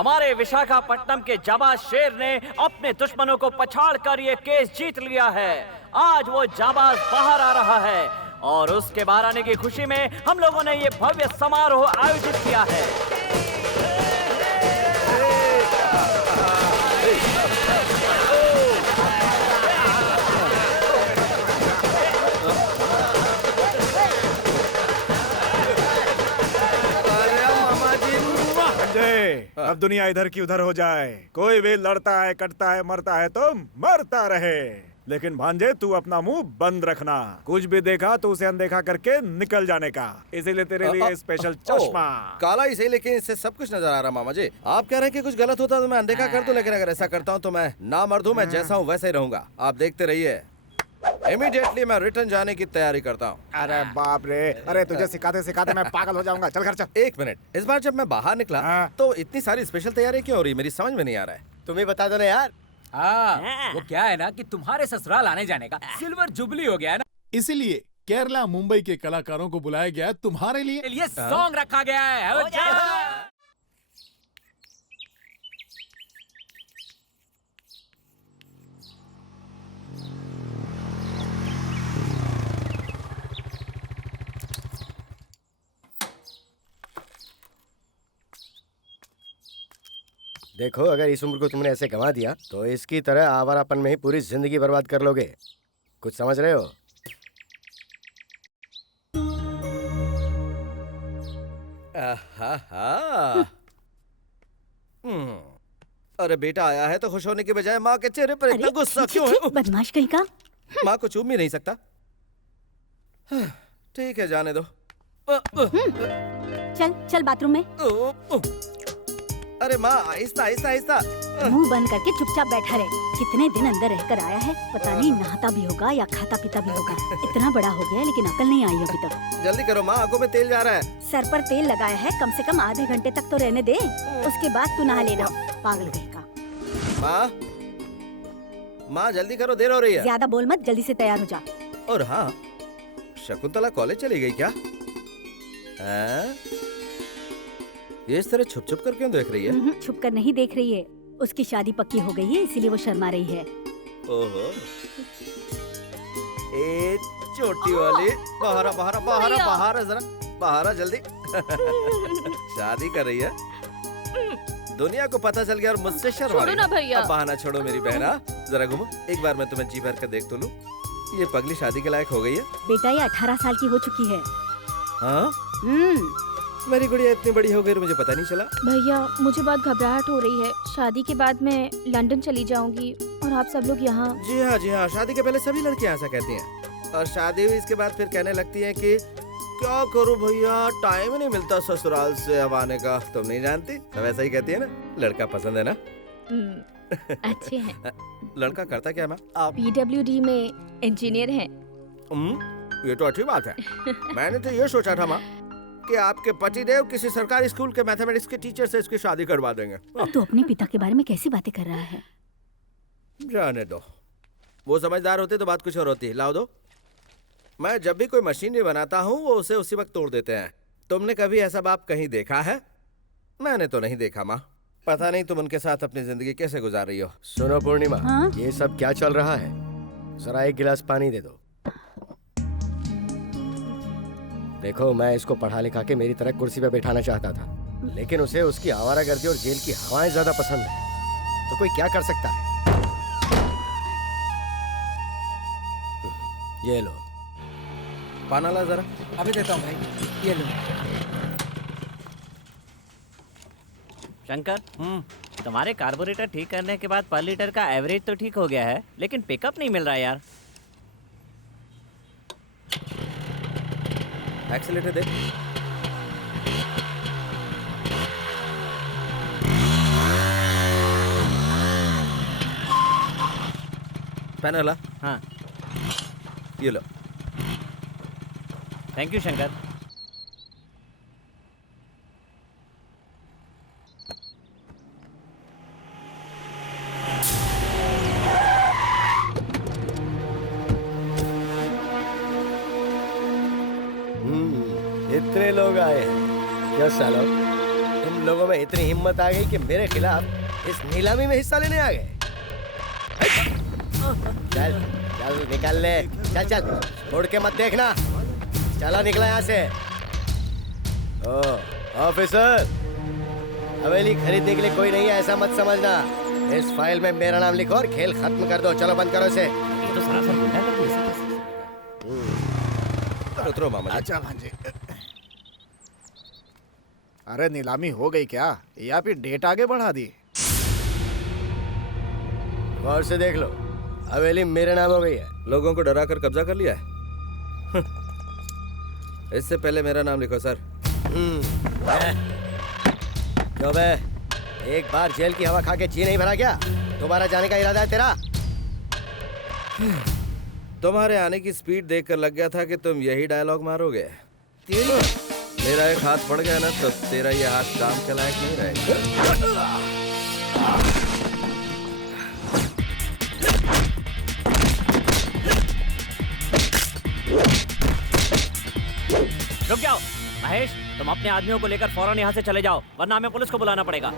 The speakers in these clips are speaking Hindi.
हमारे विशाखापट्टनम के जाबाज शेर ने अपने दुश्मनों को पछाड़कर ये केस जीत लिया है। आज वो जाबाज बाहर आ रहा है और उसके बाहर आने की खुशी में हम लोगों ने ये भव्य समारोह आयोजित किया है। अब दुनिया इधर की उधर हो जाए, कोई भी लड़ता है, कटता है, मरता है तो मरता रहे, लेकिन भांजे तू अपना मुंह बंद रखना। कुछ भी देखा तो उसे अनदेखा करके निकल जाने का। इसीलिए तेरे लिए स्पेशल चश्मा। काला ही सही, लेकिन इससे सब कुछ नजर आ रहा। मामा जी, आप कह रहे हैं कि कुछ गलत होता तो मैं अनदेखा कर दूं, लेकिन अगर ऐसा करता हूं तो मैं ना मर्द हूं, मैं जैसा हूं वैसा ही रहूंगा। आप देखते रहिए। इमीडिएटली मैं रिटर्न जाने की तैयारी करता हूँ। अरे बाप रे, अरे तुझे सिखाते सिखाते मैं पागल हो जाऊंगा। चल घर चल। एक मिनट, इस बार जब मैं बाहर निकला तो इतनी सारी स्पेशल तैयारी क्यों हो रही, मेरी समझ में नहीं आ रहा है। तुम्हें बता दो ना यार। हाँ, वो क्या है ना कि तुम्हारे ससुराल आने जाने का सिल्वर जुबली हो गया है ना, इसीलिए केरला मुंबई के कलाकारों को बुलाया गया तुम्हारे लिए। ये सॉन्ग रखा गया है। देखो, अगर इस उम्र को तुमने ऐसे गंवा दिया तो इसकी तरह आवारापन में ही पूरी जिंदगी बर्बाद कर लोगे। कुछ समझ रहे हो? अरे बेटा आया है तो खुश होने के बजाय माँ के चेहरे पर इतना गुस्सा क्यों है? बदमाश कहीं का। माँ को चूम भी नहीं सकता। ठीक है, जाने दो। चल चल बाथरूम में। अरे माँ, आहिस्ता आहिस्ता आहिस्ता। मुंह बंद करके चुपचाप बैठा रहे। कितने दिन अंदर रहकर आया है, पता नहीं नहाता भी होगा या खाता पीता भी होगा। इतना बड़ा हो गया है लेकिन अकल नहीं आई अभी तक। जल्दी करो माँ, आंखों में तेल जा रहा है। सर पर तेल लगाया है, कम से कम आधे घंटे तक तो रहने दे, उसके बाद तू नहा लेना। पागल कहीं का। माँ जल्दी करो, देर हो रही है। ज्यादा बोल मत, जल्दी से तैयार हो जा। और हाँ, शकुंतला कॉलेज चली गई क्या? ये इस तरह छुप छुप कर क्यों देख रही है? छुप कर नहीं देख रही है, उसकी शादी पक्की हो गई है इसीलिए वो शर्मा रही है। ओहो, ए छोटी वाली, बाहर आ, बाहर आ, बाहर आ, बाहर आ, जरा बाहर आ जल्दी। शादी कर रही है, दुनिया को पता चल गया और मुझसे शर्मा रही है। अब बहाना छोड़ो मेरी बहना, जरा घूमो। एक बार मैं तुम्हें जी भर कर देख तो लूं। ये पगली शादी के लायक हो गई है। बेटा ये 18 साल की हो चुकी है। हाँ? मेरी गुड़िया इतनी बड़ी हो गई मुझे पता नहीं चला। भैया मुझे बहुत घबराहट हो रही है। शादी के बाद मैं लंदन चली जाऊंगी और आप सब लोग यहाँ। जी हाँ जी हाँ, शादी के पहले सभी लड़कियाँ ऐसा कहती हैं और शादी हुई इसके बाद फिर कहने लगती हैं कि क्या करूँ भैया, टाइम नहीं मिलता ससुराल से अब आने का। तुम नहीं जानती, सब ऐसा ही कहती है ना। लड़का पसंद है ना? अच्छे हैं। लड़का करता क्या है? आप PWD में इंजीनियर हैं। ये तो अच्छी बात है। मैंने तो ये सोचा था माँ कि आपके पतिदेव किसी सरकारी स्कूल के मैथमेटिक्स के टीचर से इसकी शादी करवा देंगे। तू अपने पिता के बारे में कैसी बातें कर रहा है? जाने दो, वो समझदार होते तो बात कुछ और होती। लाओ दो। मैं जब भी कोई मशीनरी बनाता हूँ वो उसे उसी वक्त तोड़ देते हैं। तुमने कभी ऐसा बाप कहीं देखा है? मैंने तो नहीं देखा माँ। पता नहीं तुम उनके साथ अपनी जिंदगी कैसे गुजार रही हो। सुनो पूर्णिमा, हाँ? ये सब क्या चल रहा है? जरा एक गिलास पानी दे दो। देखो, मैं इसको पढ़ा लिखा के मेरी तरह कुर्सी पे बैठाना चाहता था, लेकिन उसे उसकी आवारागर्दी और जेल की हवाएं ज्यादा पसंद है। तो कोई क्या कर सकता है? ये लो, पाना ला जरा। अभी देता हूँ भाई, ये लो। शंकर, तुम्हारे कार्बोरेटर ठीक करने के बाद पर लीटर का एवरेज तो ठीक हो गया है, लेकिन पिकअप नहीं मिल रहा यार। एक्सीलेटर दे। पैनल ला। हाँ, ये लो। Thank you Shankar. इतने लोग आए हैं क्या सालो? तुम लोगों में इतनी हिम्मत आ गई कि मेरे खिलाफ इस नीलामी में हिस्सा लेने आ गए। चल चल निकल ले, चल चल, मुड़ के मत देखना, चला निकला यहाँ से। ओ ऑफिसर, हवेली खरीदने के लिए कोई नहीं है ऐसा मत समझना। इस फाइल में मेरा नाम लिखो और खेल खत्म कर दो। चलो बंद करो इसे। ये तो सरासर गुंडा कर दिया। उतरो मामा जी। अच्छा भांजे। अरे नीलामी हो गई क्या या फिर डेट आगे बढ़ा दी? गौर से देख लो, हवेली मेरे नाम हो गई है। लोगों को डरा कर कब्जा कर लिया है। इससे पहले मेरा नाम लिखो सर। क्यों बे, एक बार जेल की हवा खा के जी नहीं भरा क्या? दोबारा जाने का इरादा है तेरा? तुम्हारे आने की स्पीड देखकर लग गया था कि तुम यही डायलॉग मारोगे। मेरा एक हाथ पड़ गया ना तो तेरा ये हाथ काम के लायक नहीं रहेगा। रुक जाओ महेश, तुम अपने आदमियों को लेकर फौरन यहाँ से चले जाओ, वरना हमें पुलिस को बुलाना पड़ेगा।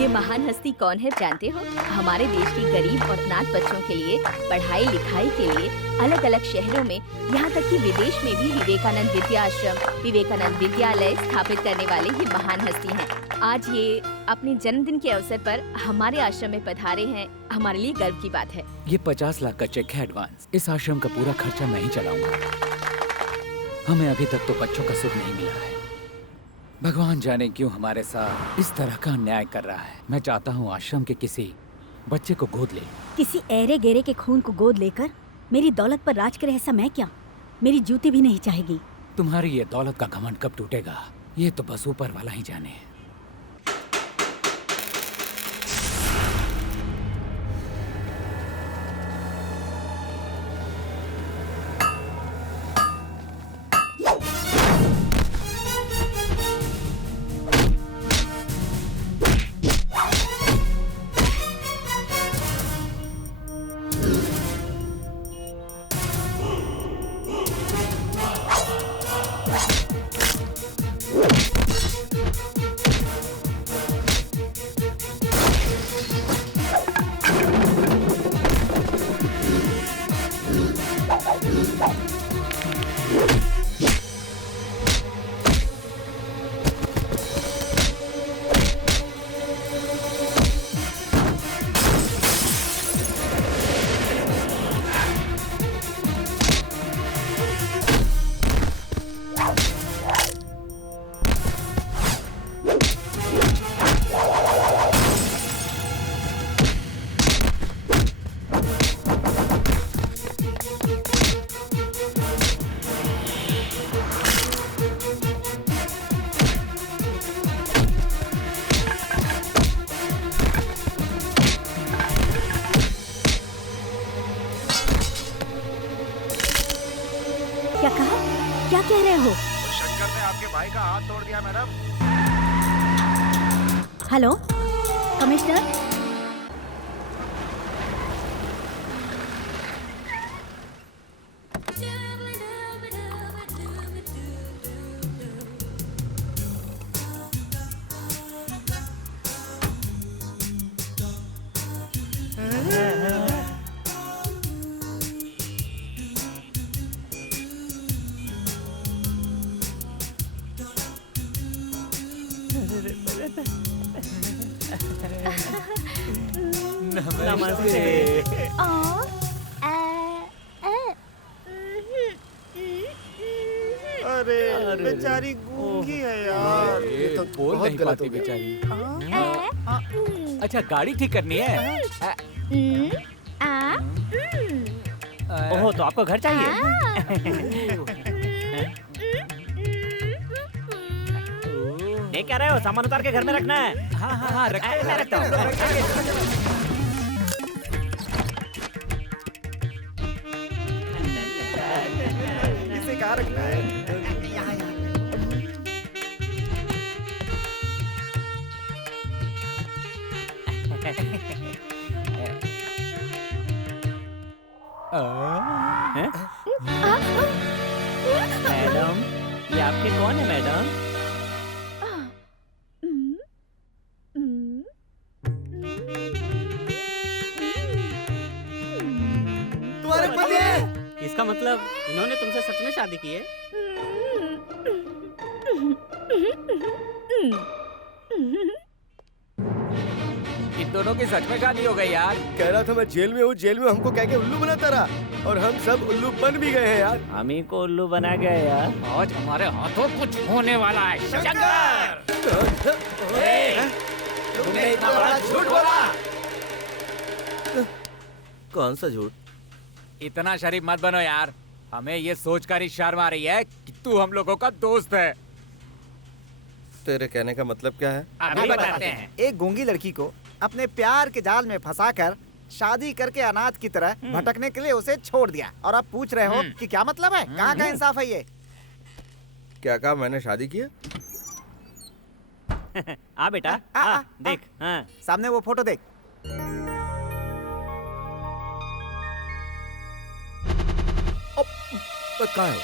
ये महान हस्ती कौन है जानते हो? हमारे देश के गरीब और अनाथ बच्चों के लिए पढ़ाई लिखाई के लिए अलग अलग शहरों में, यहाँ तक कि विदेश में भी विवेकानंद विद्या आश्रम, विवेकानंद विद्यालय स्थापित करने वाले ये महान हस्ती हैं। आज ये अपने जन्मदिन के अवसर पर हमारे आश्रम में पधारे हैं, हमारे लिए गर्व की बात है। ये 50 लाख का चेक है एडवांस। इस आश्रम का पूरा खर्चा मैं ही चलाऊंगा। हमें अभी तक तो बच्चों का सुख नहीं मिला है। भगवान जाने क्यों हमारे साथ इस तरह का अन्याय कर रहा है। मैं चाहता हूँ आश्रम के किसी बच्चे को गोद ले। किसी ऐरे गेरे के खून को गोद लेकर मेरी दौलत पर राज करे ऐसा मैं क्या? मेरी जूती भी नहीं चाहेगी। तुम्हारी ये दौलत का घमंड कब टूटेगा ये तो बस ऊपर वाला ही जाने। क्या कहा? क्या कह रहे हो? शंकर ने आपके भाई का हाथ तोड़ दिया मैडम। हेलो कमिश्नर, नमस्ते। अरे बेचारी गूंगी है यार। ये तो बोल नहीं पाती बेचारी। अच्छा गाड़ी ठीक करनी है? ओहो, तो आपको घर चाहिए? नहीं कह रहे हो सामान उतार के घर में रखना है? हाँ हाँ हाँ मैं रखता हूँ। इसे कहाँ रखना है? मैडम, ये आपके कौन है मैडम? तुम्हारे पति है? इसका मतलब इन्होंने तुमसे सच में शादी की है? इन दोनों की सच में शादी हो गई यार। कह रहा था मैं जेल में हूँ, जेल में हमको कह के उल्लू बनाता रहा और हम सब उल्लू बन भी गए हैं यार। हम ही को उल्लू बना गए यार। आज हमारे हाथों कुछ होने वाला है। शंकर! तुमने इतना बड़ा झूठ बोला। कौन सा झूठ? इतना शरीफ मत बनो यार। हमें ये सोचकर ही शर्म आ रही है कि तू हम लोगों का दोस्त है। तेरे कहने का मतलब क्या है? अभी बताते हैं। एक गूंगी लड़की को अपने प्यार के जाल में फंसाकर शादी करके अनाथ की तरह भटकने के लिए उसे छोड़ दिया और अब पूछ रहे हो कि क्या मतलब है? कहाँ का इंसाफ है ये? क्या कहा मैंने शादी की है? आ बेटा, आ, देख। हाँ। सामने वो फोटो देख। कहाँ है?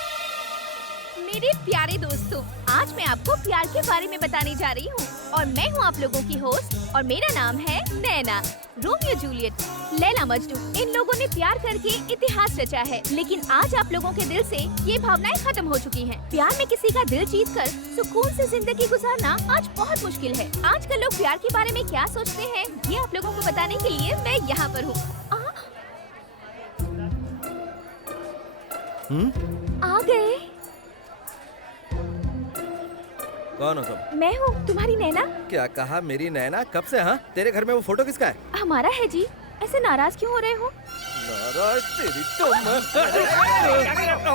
मेरे प्यारे दोस्तों, आज मैं आपको प्यार के बारे में बताने जा रही हूँ और मैं हूँ आप लोगों की होस्ट और मेरा नाम है नैना। रोमियो जूलियट, लैला मजनू, इन लोगों ने प्यार करके इतिहास रचा है, लेकिन आज आप लोगों के दिल से ये भावनाएं खत्म हो चुकी हैं। प्यार में किसी का दिल जीतकर सुकून से जिंदगी गुजारना आज बहुत मुश्किल है। आजकल लोग प्यार के बारे में क्या सोचते हैं, ये आप लोगों को बताने के लिए मैं यहाँ पर हूँ। आ गए। कौन हो तुम? मैं हूँ तुम्हारी नैना। क्या कहा मेरी नैना? कब से? हाँ, तेरे घर में वो फोटो किसका है? हमारा है जी। ऐसे नाराज क्यों हो रहे हो? नाराज तेरी तुम।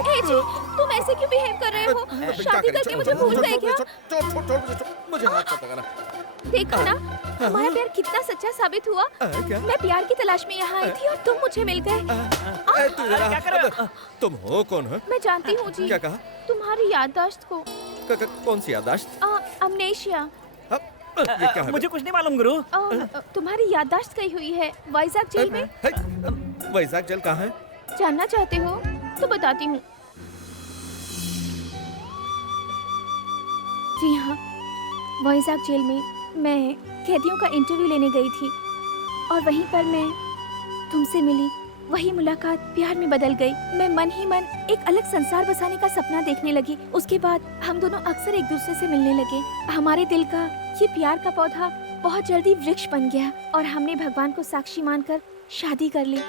ए जी, तुम ऐसे क्यों बिहेव कर रहे हो? शादी करके मुझे भूल गए क्या? मुझे हाथ मत लगाना। देखा ना, हमारा प्यार कितना सच्चा साबित हुआ। मैं प्यार की तलाश में यहाँ आई थी और तुम मुझे मिल गए। क्या कर रहे हो? तुम हो कौन है? मैं जानती हूँ जी। क्या कहा? तुम्हारी याददाश्त को। कौन सी याददाश्त? अमनेशिया। ये क्या है? मुझे कुछ नहीं मालूम गुरु। तुम्हारी याददाश्त गई हुई है वाइजाग जेल में। वाइजाग जेल कहाँ है? जानना चाहते हो तो बताती हूँ। जी हाँ, वाइजाग जेल में मैं कैदियों का इंटरव्यू लेने गई थी और वहीं पर मैं तुमसे मिली। वही मुलाकात प्यार में बदल गई। मैं मन ही मन एक अलग संसार बसाने का सपना देखने लगी। उसके बाद हम दोनों अक्सर एक दूसरे से मिलने लगे। हमारे दिल का ये प्यार का पौधा बहुत जल्दी वृक्ष बन गया और हमने भगवान को साक्षी मानकर शादी कर ली।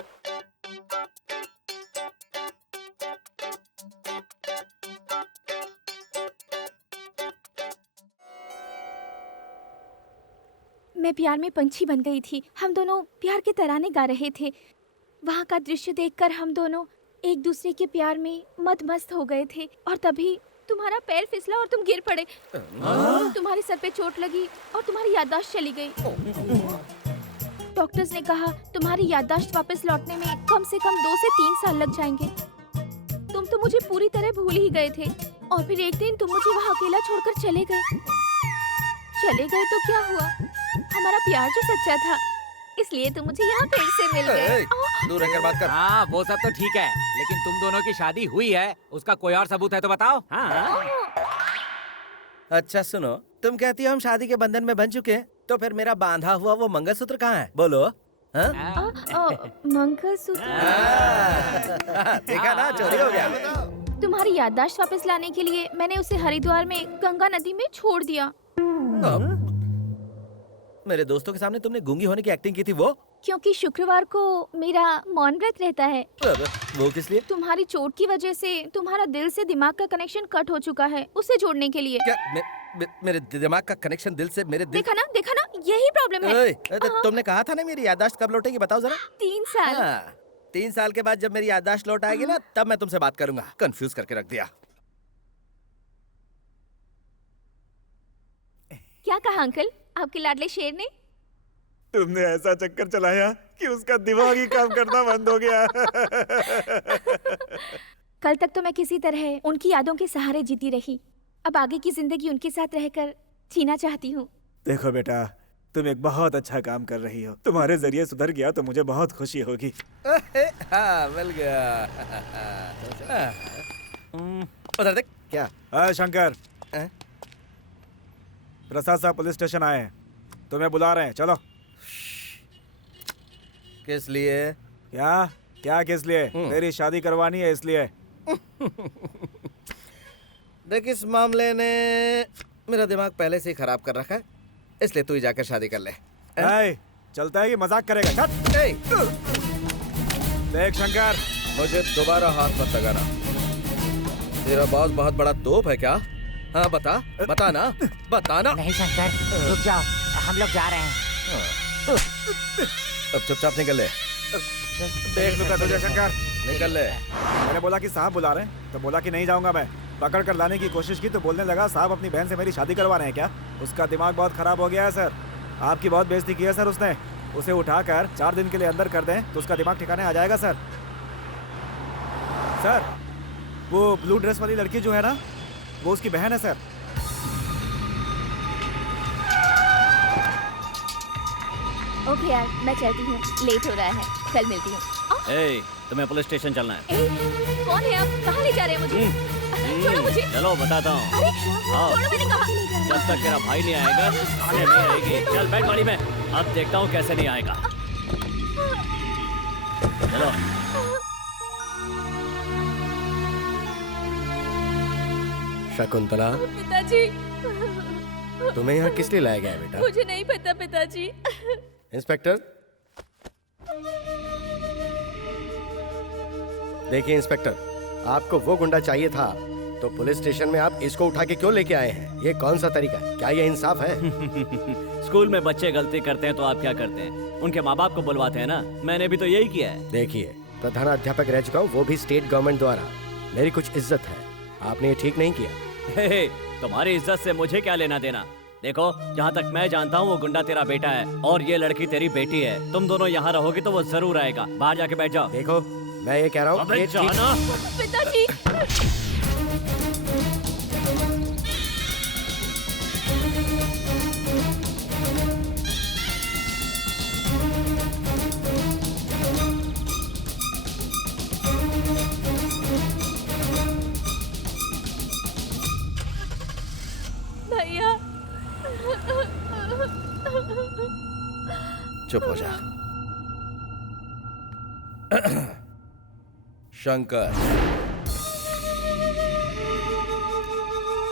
मैं प्यार में पंछी बन गई थी। हम दोनों प्यार के तराने गा रहे थे। वहाँ का दृश्य देखकर हम दोनों एक दूसरे के प्यार में मस्त हो गए थे और तभी तुम्हारा पैर फिसला और तुम गिर पड़े। तुम्हारे सर पे चोट लगी और तुम्हारी याददाश्त चली गई। डॉक्टर्स ने कहा तुम्हारी याददाश्त वापस लौटने में कम से कम 2 से 3 साल लग जाएंगे। तुम तो मुझे पूरी तरह भूल ही गए थे और फिर एक दिन तुम मुझे वहाँ अकेला छोड़कर चले गए। चले गए तो क्या हुआ? हमारा प्यार जो सच्चा था, इसलिए तुम मुझे यहाँ फिर से मिल गए। दूर रहकर बात कर। हाँ, वो सब तो ठीक है, लेकिन तुम दोनों की शादी हुई है, उसका कोई और सबूत है तो बताओ। हाँ। अच्छा सुनो, तुम कहती हो हम शादी के बंधन में बन चुके हैं, तो फिर मेरा बांधा हुआ वो मंगलसूत्र कहाँ है? बोलो। मंगलसूत्र देखा ना, चोरी हो गया। तुम्हारी याददाश्त वापस लाने के लिए मैंने उसे हरिद्वार में गंगा नदी में छोड़ दिया। मेरे दोस्तों के सामने तुमने गूंगी होने की एक्टिंग की थी वो? क्योंकि शुक्रवार को मेरा मौन व्रत रहता है। वो किस लिए? तुम्हारी चोट की वजह से तुम्हारा दिल से दिमाग का कनेक्शन कट हो चुका है, उसे जोड़ने के लिए। क्या मेरे दिमाग का कनेक्शन दिल से मेरे दिल... देखा ना, यही प्रॉब्लम है। तुमने कहा था ना मेरी याददाश्त कब लौटेगी, बताओ जरा। 3 साल। 3 साल के बाद जब मेरी याददाश्त लौट आएगी ना, तब मैं तुमसे बात करूंगा। कंफ्यूज करके रख दिया। क्या कहा अंकल आपके लाडले शेर ने? तुमने ऐसा चक्कर चलाया कि उसका दिमाग ही काम करना बंद हो गया। कल तक तो मैं किसी तरह उनकी यादों के सहारे जीती रही। अब आगे की जिंदगी उनके साथ रहकर जीना चाहती हूँ। देखो बेटा, तुम एक बहुत अच्छा काम कर रही हो। तुम्हारे जरिए सुधर गया तो मुझे बहुत खुशी होगी। हाँ, मिल गया। उधर देख। क्या? शंकर, प्रसाद साहब पुलिस स्टेशन आए हैं, तुम्हें बुला रहे हैं, चलो। किस लिए? क्या क्या किस लिए? तेरी शादी करवानी है इसलिए। देख, इस मामले ने मेरा दिमाग पहले से ही खराब कर रखा है, इसलिए तू ही जाकर शादी कर ले। चलता है कि मजाक करेगा? देख शंकर, मुझे दोबारा हाथ मत लगाना। तेरा बॉस बहुत बड़ा तोप है क्या? हाँ बता, बता ना, बताना। नहीं शंकर, रुक जाओ, हम लोग जा रहे हैं। अब चुपचाप निकल ले। देख लूंगा तुझे शंकर, निकल ले। मैंने बोला कि साहब बुला रहे हैं तो बोला कि नहीं जाऊंगा मैं। पकड़ कर लाने की कोशिश की तो बोलने लगा साहब अपनी बहन से मेरी शादी करवा रहे हैं क्या? उसका दिमाग बहुत खराब हो गया है सर। आपकी बहुत बेइज्जती की है सर उसने। उसे उठाकर 4 दिन के लिए अंदर कर दें तो उसका दिमाग ठिकाने आ जाएगा सर। सर, वो ब्लू ड्रेस वाली लड़की जो है ना, वो उसकी बहन है सर। ओके यार, मैं चलती हूँ, लेट हो रहा है, कल मिलती हूँ। तुम्हें पुलिस स्टेशन चलना है। कौन है आप? कहाँ ले जा रहे हैं मुझे? छोड़ो मुझे। चलो बताता हूँ। अरे छोड़ो, मैंने कहा। जब तक तेरा भाई नहीं आएगा थाने नहीं आएगी। चल बैठ गाड़ी में, अब देखता हूँ कैसे नहीं आएगा। चलो। शकुंतला, पिताजी, तुम्हें यहाँ किस लिए लाया गया है बेटा? मुझे नहीं पता पिताजी। इंस्पेक्टर, देखिए इंस्पेक्टर, आपको वो गुंडा चाहिए था तो पुलिस स्टेशन में आप इसको उठा के क्यों लेके आए हैं? ये कौन सा तरीका है? क्या ये इंसाफ है? स्कूल में बच्चे गलती करते हैं तो आप क्या करते हैं? उनके माँ बाप को बुलवाते हैं ना। मैंने भी तो यही किया है। देखिए, प्रधानाध्यापक रह चुका हूँ, वो भी स्टेट गवर्नमेंट द्वारा। मेरी कुछ इज्जत है, आपने ये ठीक नहीं किया। तुम्हारी इज्जत से मुझे क्या लेना देना? देखो, जहाँ तक मैं जानता हूँ वो गुंडा तेरा बेटा है और ये लड़की तेरी बेटी है। तुम दोनों यहाँ रहोगे तो वो जरूर आएगा। बाहर जाके बैठ जाओ। देखो, मैं ये कह रहा हूँ पिताजी। भैया, चुप हो जा। शंकर,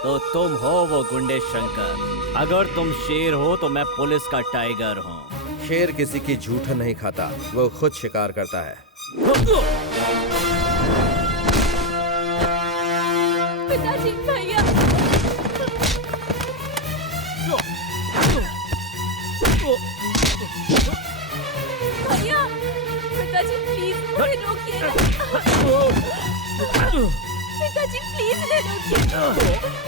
तो तुम हो वो गुंडे शंकर। अगर तुम शेर हो तो मैं पुलिस का टाइगर हूँ। शेर किसी की झूठन नहीं खाता, वो खुद शिकार करता है। पिताजी, भैया। भैया, पिताजी प्लीज मुझे रोकिए। पिताजी प्लीज मुझे रोकिए।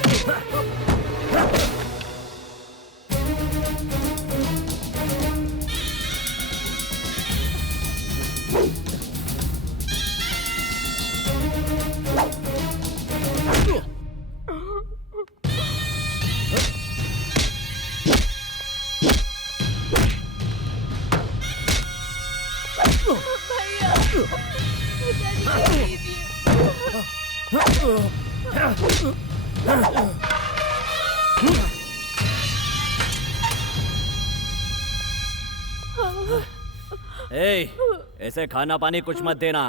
ऐसे खाना पानी कुछ मत देना।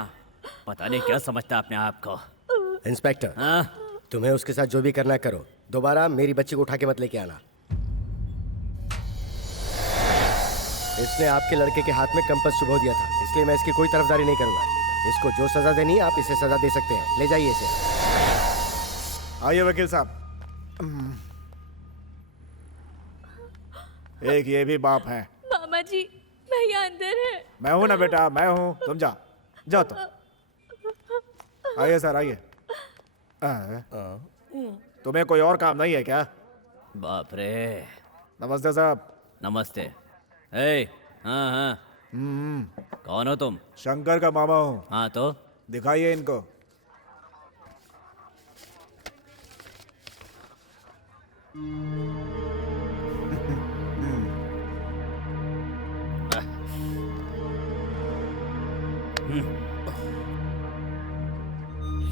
पता नहीं क्या समझता अपने आप को। इंस्पेक्टर, तुम्हें उसके साथ जो भी करना करो, दोबारा मेरी बच्ची को उठा के मत लेके आना। इसने आपके लड़के के हाथ में कंपास चुभो दिया था, इसलिए मैं इसकी कोई तरफदारी नहीं करूंगा। इसको जो सजा देनी है आप इसे सजा दे सकते हैं। ले जाइए इसे। आइए वकील साहब। एक ये भी बाप है। मामा जी, भैया अंदर है। मैं हूं ना बेटा, मैं हूं। तुम जाओ तुम। आइए सर, आइए। तुम्हें कोई और काम नहीं है क्या? बाप रे। नमस्ते साहब। नमस्ते। हाँ। कौन हो तुम? शंकर का मामा हूँ। हाँ तो दिखाइए इनको।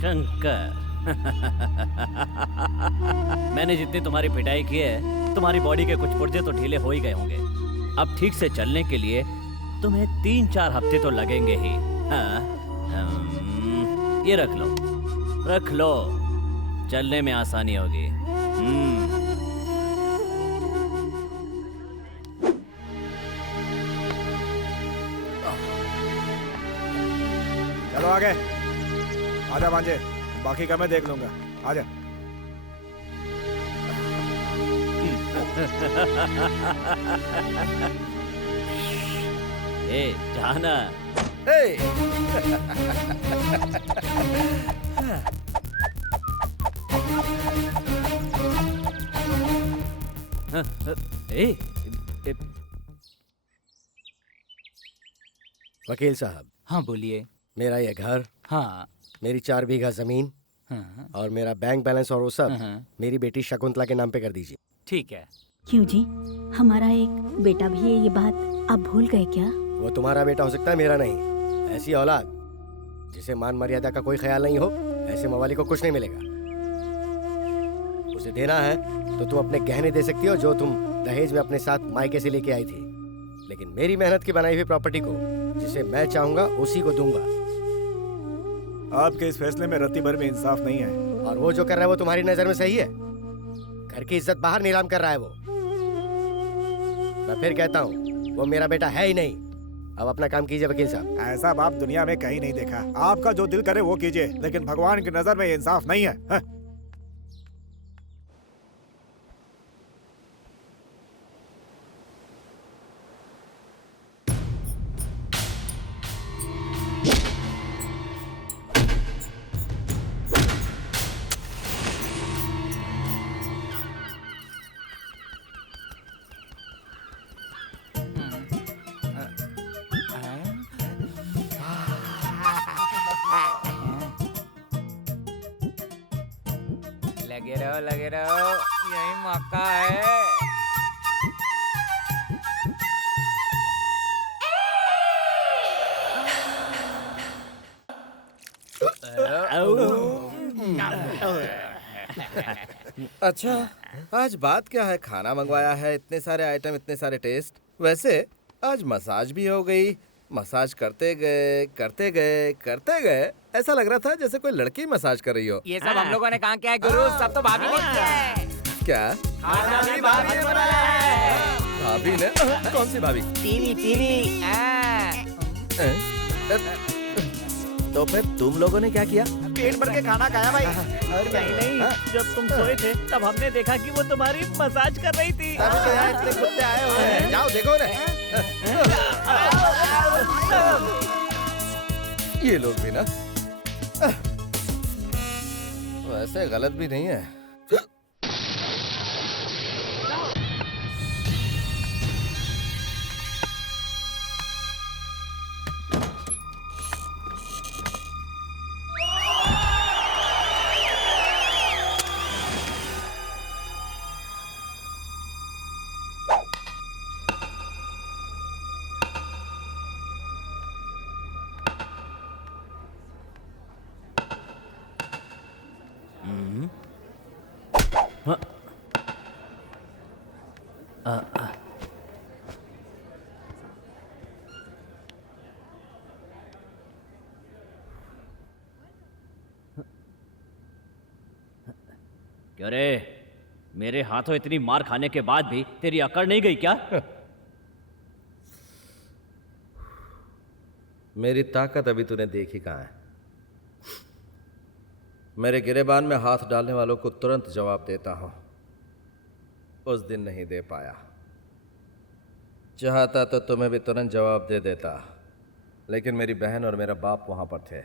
शंकर। मैंने जितनी तुम्हारी पिटाई की है, तुम्हारी बॉडी के कुछ पुर्जे तो ढीले हो ही गए होंगे। अब ठीक से चलने के लिए तुम्हें 3-4 हफ्ते तो लगेंगे ही। हाँ, ये रख लो, चलने में आसानी होगी। चलो आगे, आजा भांजे, बाकी का मैं देख लूंगा। आजा। ए, जाना। वकील साहब। हाँ बोलिए। मेरा ये घर, हाँ, मेरी 4 बीघा जमीन, हाँ, और मेरा बैंक बैलेंस और वो सब मेरी बेटी शकुंतला के नाम पे कर दीजिए। ठीक है। क्यों जी, हमारा एक बेटा भी है, ये बात आप भूल गए क्या? वो तुम्हारा बेटा हो सकता है, मेरा नहीं। ऐसी औलाद जिसे मान मर्यादा का कोई ख्याल नहीं हो, ऐसे मवाली को कुछ नहीं मिलेगा। उसे देना है तो तुम अपने गहने दे सकती हो जो तुम दहेज में अपने साथ मायके से लेके आई थी, लेकिन मेरी मेहनत की बनाई हुई प्रॉपर्टी को जिसे मैं चाहूंगा उसी को दूंगा। आपके इस फैसले में रत्ती भर में इंसाफ नहीं है। और वो जो कर रहा है वो तुम्हारी नजर में सही है? घर की इज्जत बाहर नीलाम कर रहा है वो। मैं फिर कहता हूँ, वो मेरा बेटा है ही नहीं। अब अपना काम कीजिए वकील साहब। ऐसा बाप दुनिया में कहीं नहीं देखा। आपका जो दिल करे वो कीजिए, लेकिन भगवान की नजर में ये इंसाफ नहीं है। हाँ? लगे रहो, यही मौका है। अच्छा, आज बात क्या है? खाना मंगवाया है, इतने सारे आइटम, इतने सारे टेस्ट। वैसे आज मसाज भी हो गई। मसाज करते गए ऐसा लग रहा था जैसे कोई लड़की मसाज कर रही हो। ये सब हम लोगों ने कहा क्या है गुरु, सब तो भाभी ने किया है। क्या? खाना भी भाभी ने बनाया है। भाभी ने? कौन सी भाभी? टीवी। तो फिर तुम लोगों ने क्या किया? पेट भर के खाना खाया भाई। और नहीं, जब तुम सोए थे तब हमने देखा कि वो तुम्हारी मसाज कर रही थी। तभी तो यहाँ इतने कुत्ते आए हुए हैं। जाओ देखो ना। ये लोग भी ना वैसे गलत भी नहीं है। क्यों रे, मेरे हाथों इतनी मार खाने के बाद भी तेरी अकड़ नहीं गई क्या? मेरी ताकत अभी तूने देखी कहाँ है। मेरे गिरेबान में हाथ डालने वालों को तुरंत जवाब देता हूं। उस दिन नहीं दे पाया। चाहता तो तुम्हें भी तुरंत जवाब दे देता, लेकिन मेरी बहन और मेरा बाप वहां पर थे।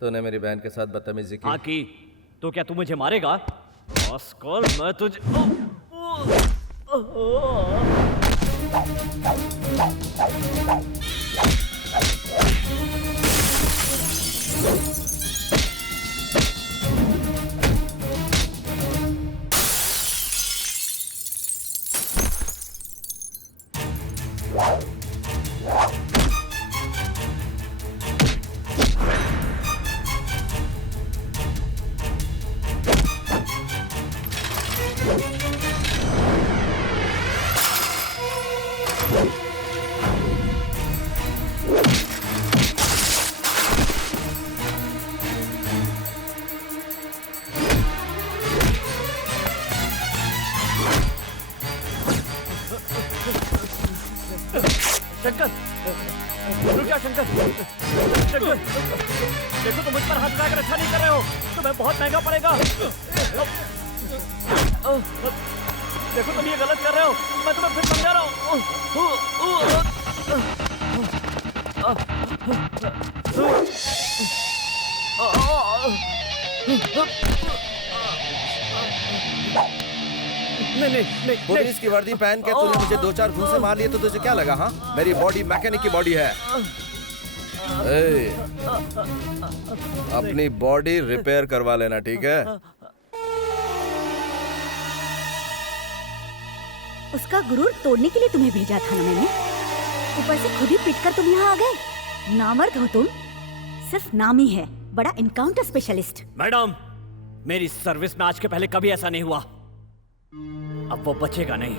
तूने मेरी बहन के साथ बदतमीजी की। हाँ की। तो क्या तू मुझे मारेगा? रास्कल, मैं तुझे देखो तुम मुझ पर हाथ उठाकर अच्छा नहीं कर रहे हो, तुम्हें बहुत महंगा पड़ेगा। देखो तुम ये गलत कर रहे हो, मैं तुम्हें फिर समझा रहा हूँ। नहीं, पुलिस की वर्दी पहन के तूने मुझे 2-4 घूंसे मार लिए तो तुझे क्या लगा? हाँ, मेरी बॉडी मैकेनिक की बॉडी है। अपनी बॉडी रिपेयर करवा लेना, ठीक है? उसका गुरूर तोड़ने के लिए तुम्हें भेजा था ना मैंने, ऊपर से खुद ही पिटकर तुम यहाँ आ गए। नामर्द हो तुम, सिर्फ नाम ही है बड़ा एनकाउंटर स्पेशलिस्ट। मैडम, मेरी सर्विस में आज के पहले कभी ऐसा नहीं हुआ। अब वो बचेगा नहीं।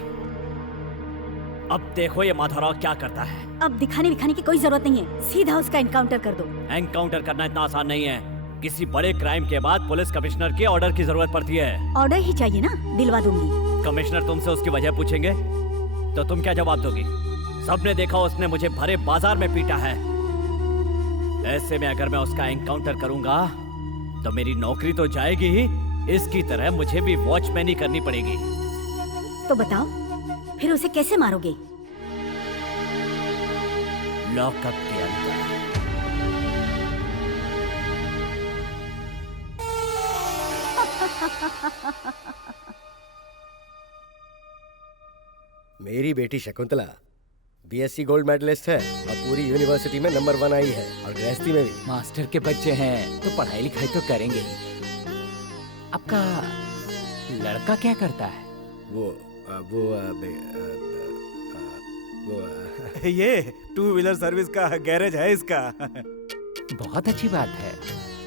अब देखो ये माधवराव क्या करता है। अब दिखाने विखाने की कोई जरूरत नहीं है, सीधा उसका एनकाउंटर कर दो। एनकाउंटर करना इतना आसान नहीं है। किसी बड़े क्राइम के बाद पुलिस कमिश्नर के ऑर्डर की जरूरत पड़ती है। ऑर्डर ही चाहिए ना, दिलवा दूंगी। कमिश्नर तुमसे उसकी वजह पूछेंगे तो तुम क्या जवाब दोगी? सबने देखा उसने मुझे भरे बाजार में पीटा है। ऐसे में अगर मैं उसका एनकाउंटर करूंगा तो मेरी नौकरी तो जाएगी ही, इसकी तरह मुझे भी वॉचमैनी करनी पड़ेगी। तो बताओ फिर उसे कैसे मारोगे? लॉकअप के अंदर। मेरी बेटी शकुंतला बीएससी गोल्ड मेडलिस्ट है और पूरी यूनिवर्सिटी में नंबर 1 आई है, और गृहस्थी में भी। मास्टर के बच्चे हैं तो पढ़ाई लिखाई तो करेंगे ही। आपका लड़का क्या करता है? ये 2 व्हीलर सर्विस का गैरेज है इसका। बहुत अच्छी बात है।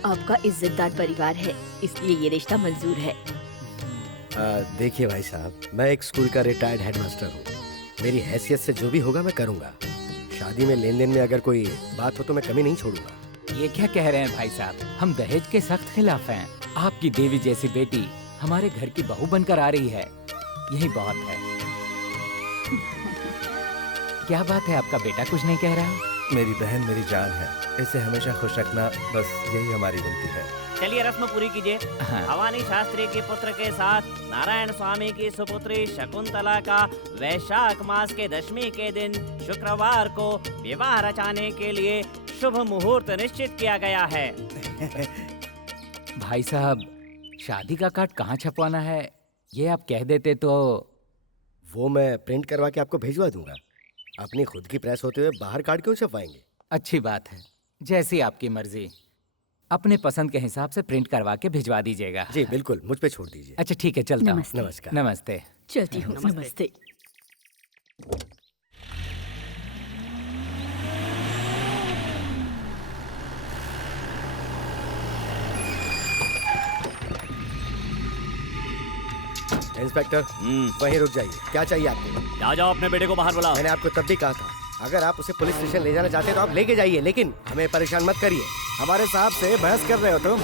आपका इज्जतदार परिवार है, इसलिए ये रिश्ता मंजूर है। देखिए भाई साहब, मैं एक स्कूल का रिटायर्ड हेडमास्टर हूँ। मेरी हैसियत से जो भी होगा मैं करूँगा। शादी में लेन देन में अगर कोई बात हो तो मैं कमी नहीं छोड़ूंगा। ये क्या कह रहे हैं भाई साहब? हम दहेज के सख्त खिलाफ हैं। आपकी देवी जैसी बेटी हमारे घर की बहू बनकर आ रही है, यही बहुत है। क्या बात है, आपका बेटा कुछ नहीं कह रहा? मेरी बहन मेरी जान है, इसे हमेशा खुश रखना, बस यही हमारी विनती है। चलिए रस्म पूरी कीजिए। भवानी शास्त्री के पुत्र के साथ नारायण स्वामी की सुपुत्री शकुंतला का वैशाख मास के 10वीं के दिन शुक्रवार को विवाह रचाने के लिए शुभ मुहूर्त निश्चित किया गया है। भाई साहब, शादी का कार्ड कहाँ छपवाना है ये आप कह देते तो। वो मैं प्रिंट करवा के आपको भिजवा दूंगा। अपनी खुद की प्रेस होते हुए बाहर कार्ड क्यों छपवाएंगे? अच्छी बात है, जैसी आपकी मर्जी। अपने पसंद के हिसाब से प्रिंट करवा के भिजवा दीजिएगा। जी बिल्कुल, मुझ पे छोड़ दीजिए। अच्छा ठीक है, चलता हूँ। नमस्कार। नमस्ते। चलती हूँ। नमस्ते। इंस्पेक्टर, वहीं रुक जाइए। क्या चाहिए आपको? जा जाओ, अपने बेटे को बाहर बुलाओ। मैंने आपको तब भी कहा था, अगर आप उसे पुलिस स्टेशन ले जाना चाहते हैं तो आप लेके जाइए, लेकिन हमें परेशान मत करिए। हमारे साहब से बहस कर रहे हो तुम?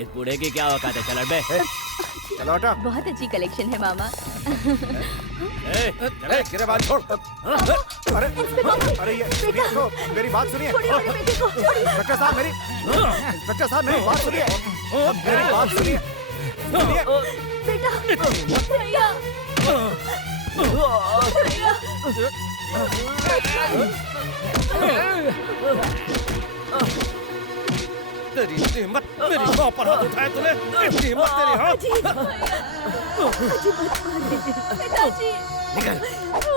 इस बूढ़े की क्या औकात है? चल बे। चलो हटो। बहुत अच्छी कलेक्शन है मामा। तेरे बात छोड़। अरे ये देखो, मेरी बात सुनिए। इंस्पेक्टर साहब मेरी बात सुनिए। मेरी बात सुनिए। बेटा, भैया, तेरी हिम्मत, मेरी माँ पर हाथ उठाया तूने? तेरी हिम्मत, तेरी हाथ। निकल,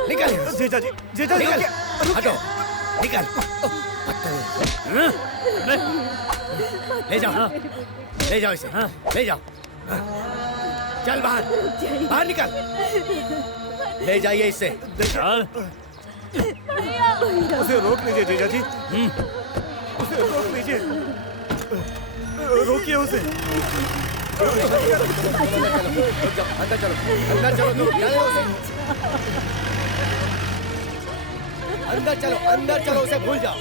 निकल। जीजा जी, निकल। हटो, निकल। ले जाओ, ले जाओ इसे, ले जाओ। चल बाहर, बाहर निकल। ले जाइए इसे। उसे रोक लीजिए जीजा जी, उसे रोक लीजिए, रोकिए उसे। अंदर चलो, अंदर चलो तुम, चलो उसे। अंदर चलो, अंदर चलो, उसे भूल जाओ।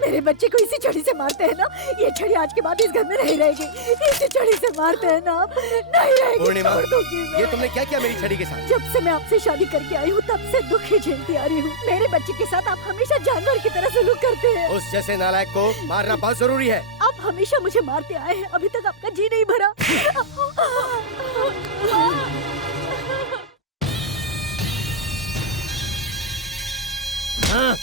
मेरे बच्चे को इसी छड़ी से मारते हैं ना? ये छड़ी आज के बाद इस घर में नहीं रहेगी। इसी छड़ी से मारते हैं ना आप? नहीं रहेगी। पूर्णिमा, छोड़ दूंगी मैं। ये तुमने क्या किया मेरी छड़ी के साथ? जब से मैं आपसे शादी करके आई हूँ तब से दुख ही झेलती आ रही हूँ। मेरे बच्चे के साथ आप हमेशा जानवर की तरह सलूक करते हैं। उस जैसे नालायक को मारना बहुत जरूरी है। आप हमेशा मुझे मारते आए हैं, अभी तक आपका जी नहीं भरा। हाँ।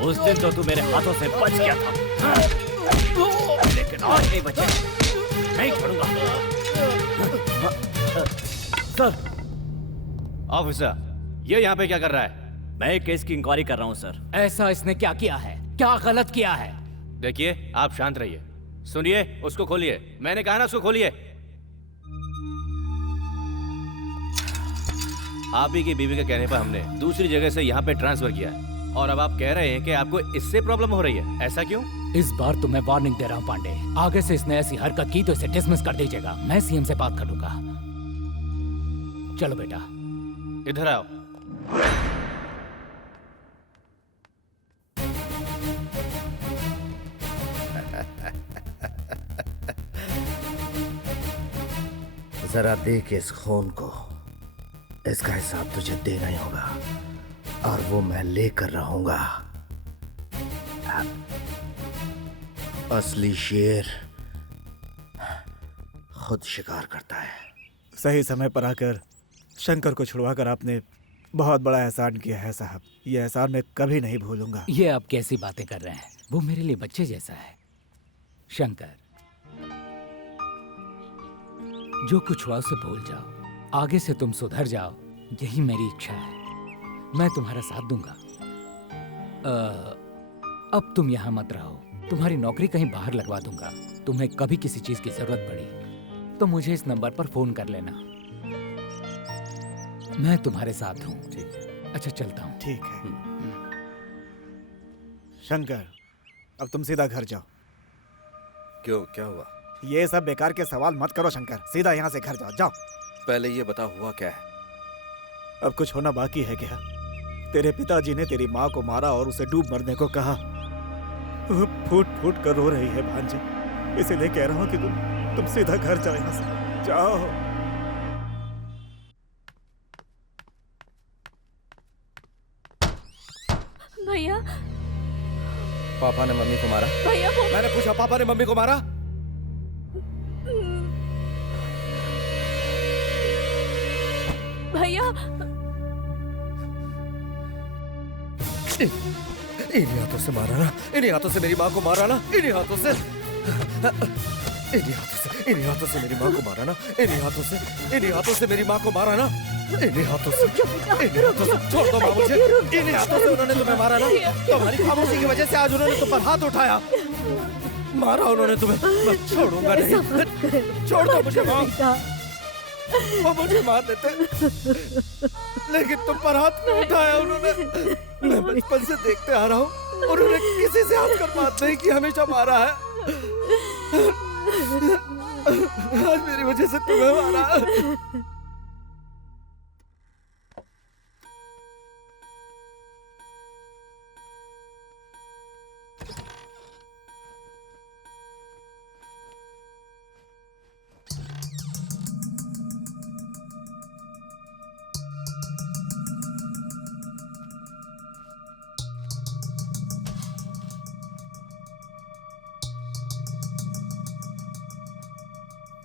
उस दिन तो तू मेरे हाथों से बच गया था, लेकिन आज नहीं बचे, नहीं छोड़ूंगा। सर। ऑफिसर, ये यहाँ पे क्या कर रहा है? मैं एक केस की इंक्वायरी कर रहा हूँ सर। ऐसा इसने क्या किया है? क्या गलत किया है? देखिए, आप शांत रहिए। सुनिए, उसको खोलिए। मैंने कहा ना उसको खोलिए। आप ही की बीवी के कहने पर हमने दूसरी जगह से यहाँ पे ट्रांसफर किया है, और अब आप कह रहे हैं कि आपको इससे प्रॉब्लम हो रही है। ऐसा क्यों? इस बार तो मैं वार्निंग दे रहा हूँ पांडे, आगे से इसने ऐसी हरकत की तो इसे डिसमिस कर दीजिएगा। मैं सीएम से बात करूंगा। चलो बेटा, इधर आओ। जरा देख इस खून को, इसका हिसाब तुझे देना ही होगा, और वो मैं लेकर रहूंगा। असली शेर खुद शिकार करता है। सही समय पर आकर शंकर को छुड़वाकर आपने बहुत बड़ा एहसान किया है साहब। ये एहसान मैं कभी नहीं भूलूंगा। ये आप कैसी बातें कर रहे हैं? वो मेरे लिए बच्चे जैसा है। शंकर, जो कुछ हुआ उसे भूल जाओ, आगे से तुम सुधर जाओ, यही मेरी इच्छा है। मैं तुम्हारा साथ दूंगा। अब तुम यहाँ मत रहो, तुम्हारी नौकरी कहीं बाहर लगवा दूंगा। तुम्हें कभी किसी चीज की जरूरत पड़ी तो मुझे इस नंबर पर फोन कर लेना। मैं तुम्हारे साथ हूँ। ठीक है। अच्छा, चलता हूँ। ठीक है। शंकर, अब तुम सीधा घर जाओ। क्यों, क्या हुआ? ये सब बेकार के सवाल मत करो शंकर, सीधा यहाँ से घर जाओ। जाओ। पहले ये बता, हुआ क्या है? अब कुछ होना बाकी है क्या? तेरे पिताजी ने तेरी माँ को मारा और उसे डूब मरने को कहा। वो फूट फूट कर रो रही है भांजे, इसीलिए कह रहा हूँ कि तुम सीधा घर जाओ, यहाँ से जाओ। भैया, पापा ने मम्मी को मारा? भैया वो... मैंने पूछा, पापा ने मम्मी को मारा? भैया, इन्हीं हाथों से मारा ना, इन्हीं हाथों से मेरी माँ को मारा ना, इन्हीं हाथों से, इन्हीं हाथों से मेरी माँ को मारा ना, इन्हीं हाथों से मेरी माँ को मारा ना, इन्हीं हाथों से छोड़ दो माँ मुझे। इन्हीं हाथों से उन्होंने तुम्हें मारा ना, तुम्हारी खामोशी की वजह से आज उन्होंने तुम पर हाथ उठाया, मारा उन्होंने तुम्हें। मैं छोड़ूंगा नहीं, छोड़ दो मुझे माँ। वो मुझे मार देते, लेकिन तुम पर हाथ नहीं उठाया उन्होंने। मैं बचपन से देखते आ रहा हूँ, उन्होंने किसी से हाथ कर बात नहीं की, हमेशा मारा है। आज मेरी वजह से तुम्हें मारा।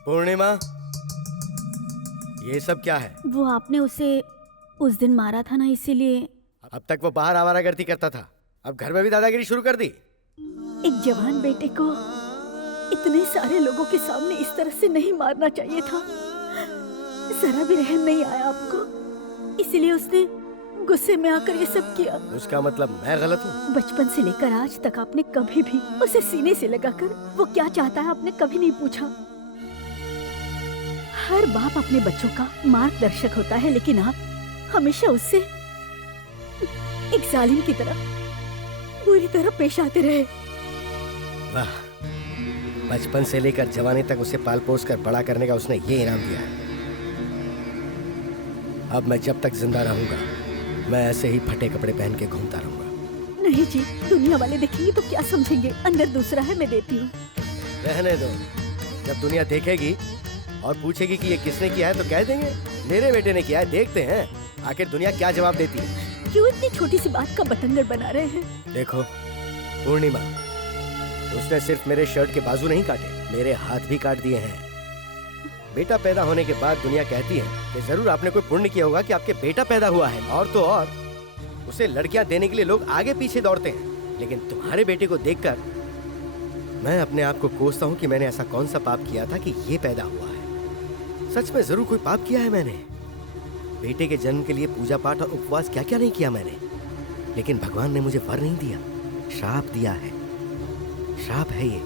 पूर्णिमा, ये सब क्या है? वो आपने उसे उस दिन मारा था ना, इसीलिए। अब तक वो बाहर आवारागर्दी करता था, अब घर में भी दादागिरी शुरू कर दी। एक जवान बेटे को इतने सारे लोगों के सामने इस तरह से नहीं मारना चाहिए था। जरा भी रहम नहीं आया आपको? इसलिए उसने गुस्से में आकर ये सब किया। उसका मतलब मैं गलत हूँ? बचपन से लेकर आज तक आपने कभी भी उसे सीने से लगाकर वो क्या चाहता है आपने कभी नहीं पूछा। हर बाप अपने बच्चों का मार्गदर्शक होता है, लेकिन आप हमेशा उससे एक जालिम की तरह बुरी तरह पेश आते रहे। वाह, बचपन से लेकर जवानी तक उसे पाल पोस कर बड़ा करने का उसने ये इनाम दिया है। अब मैं जब तक जिंदा रहूंगा मैं ऐसे ही फटे कपड़े पहन के घूमता रहूंगा। नहीं जी, दुनिया वाले देखेंगे तो क्या समझेंगे। अंदर दूसरा है, मैं देती हूँ। रहने दो, जब दुनिया देखेगी और पूछेगी कि ये किसने किया है तो कह देंगे मेरे बेटे ने किया है। देखते हैं आखिर दुनिया क्या जवाब देती है। क्यों इतनी छोटी सी बात का बतंगड़ बना रहे हैं? देखो पूर्णिमा, उसने सिर्फ मेरे शर्ट के बाजू नहीं काटे, मेरे हाथ भी काट दिए हैं। बेटा पैदा होने के बाद दुनिया कहती है कि जरूर आपने कोई पुण्य किया होगा कि आपके बेटा पैदा हुआ है, और तो और उसे लड़कियां देने के लिए लोग आगे पीछे दौड़ते हैं। लेकिन तुम्हारे बेटे को देखकर मैं अपने आप को कोसता हूँ कि मैंने ऐसा कौन सा पाप किया था कि ये पैदा हुआ है। सच में जरूर कोई पाप किया है मैंने। बेटे के जन्म के लिए पूजा पाठ और उपवास क्या क्या नहीं किया मैंने। लेकिन भगवान ने मुझे वर नहीं दिया, श्राप दिया है। श्राप है ये,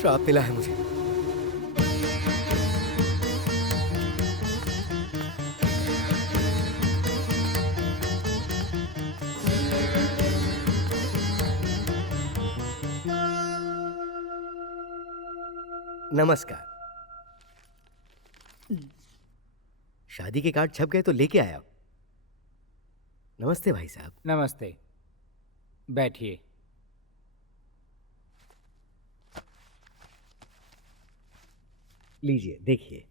श्राप मिला है मुझे। नमस्कार। शादी के कार्ड छप गए तो लेके आया। नमस्ते भाई साहब। नमस्ते, बैठिए। लीजिए देखिए।